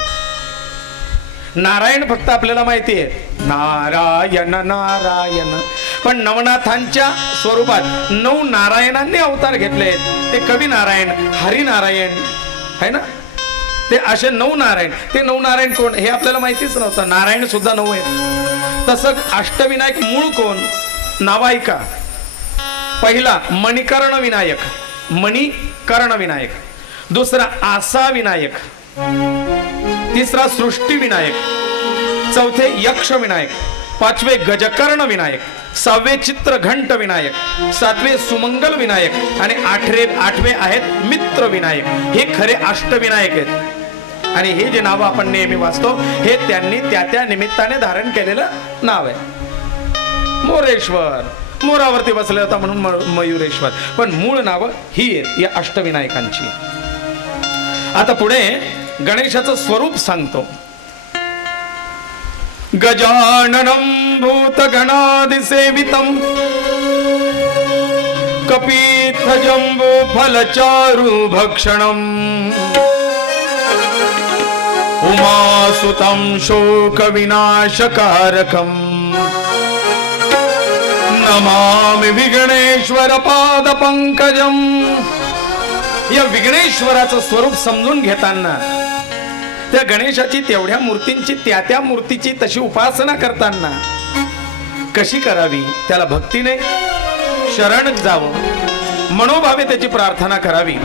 नारायण फक्त आपल्याला माहिती आहे, नारायण नारायण. पण नवनाथांच्या स्वरूपात 9 नारायणांनी अवतार घेतले. ते कवी नारायण, हरिनारायण है ना, ते असे 9 नारायण. ते 9 नारायण कोण हे आपल्याला माहितीच नव्हतं. नारायण सुद्धा 9 आहेत. तसं अष्टविनायक मूळ कोण, नाव ऐका. पहिला मणिकर्ण विनायक, मणिकर्ण विनायक. दुसरा आसा विनायक. तिसरा सृष्टी विनायक. चौथे यक्ष विनायक. 5वे गजकर्ण विनायक. 6वे चित्रघंट विनायक. 7वे सुमंगल विनायक. आणि 8वे आहेत मित्र विनायक. हे खरे अष्टविनायक आहेत. आणि हे जे नाव आपण नेहमी वाचतो हे त्यांनी त्या निमित्ताने धारण केलेलं नाव आहे. मोरेश्वर, मोरावरती बसले होता म्हणून मयुरेश्वर. पण मूळ नाव ही आहेत या अष्टविनायकांची. आता पुढे गणेशाचं स्वरूप सांगतो. गजाननं भूतगणादिसेवितं कपीत्थजम्बो फलचारु भक्षणम् उमासुतं शोकविनाशकारकम् नमामि विघ्नेश्वर पादपंकजम्. या विघ्नेश्वराचं स्वरूप समजून घेताना त्या गणेशाची तेवढ्या मूर्तींची त्या मूर्तीची तशी उपासना करताना कशी करावी, त्याला भक्तीने शरण जावं, मनोभावे त्याची प्रार्थना करावी.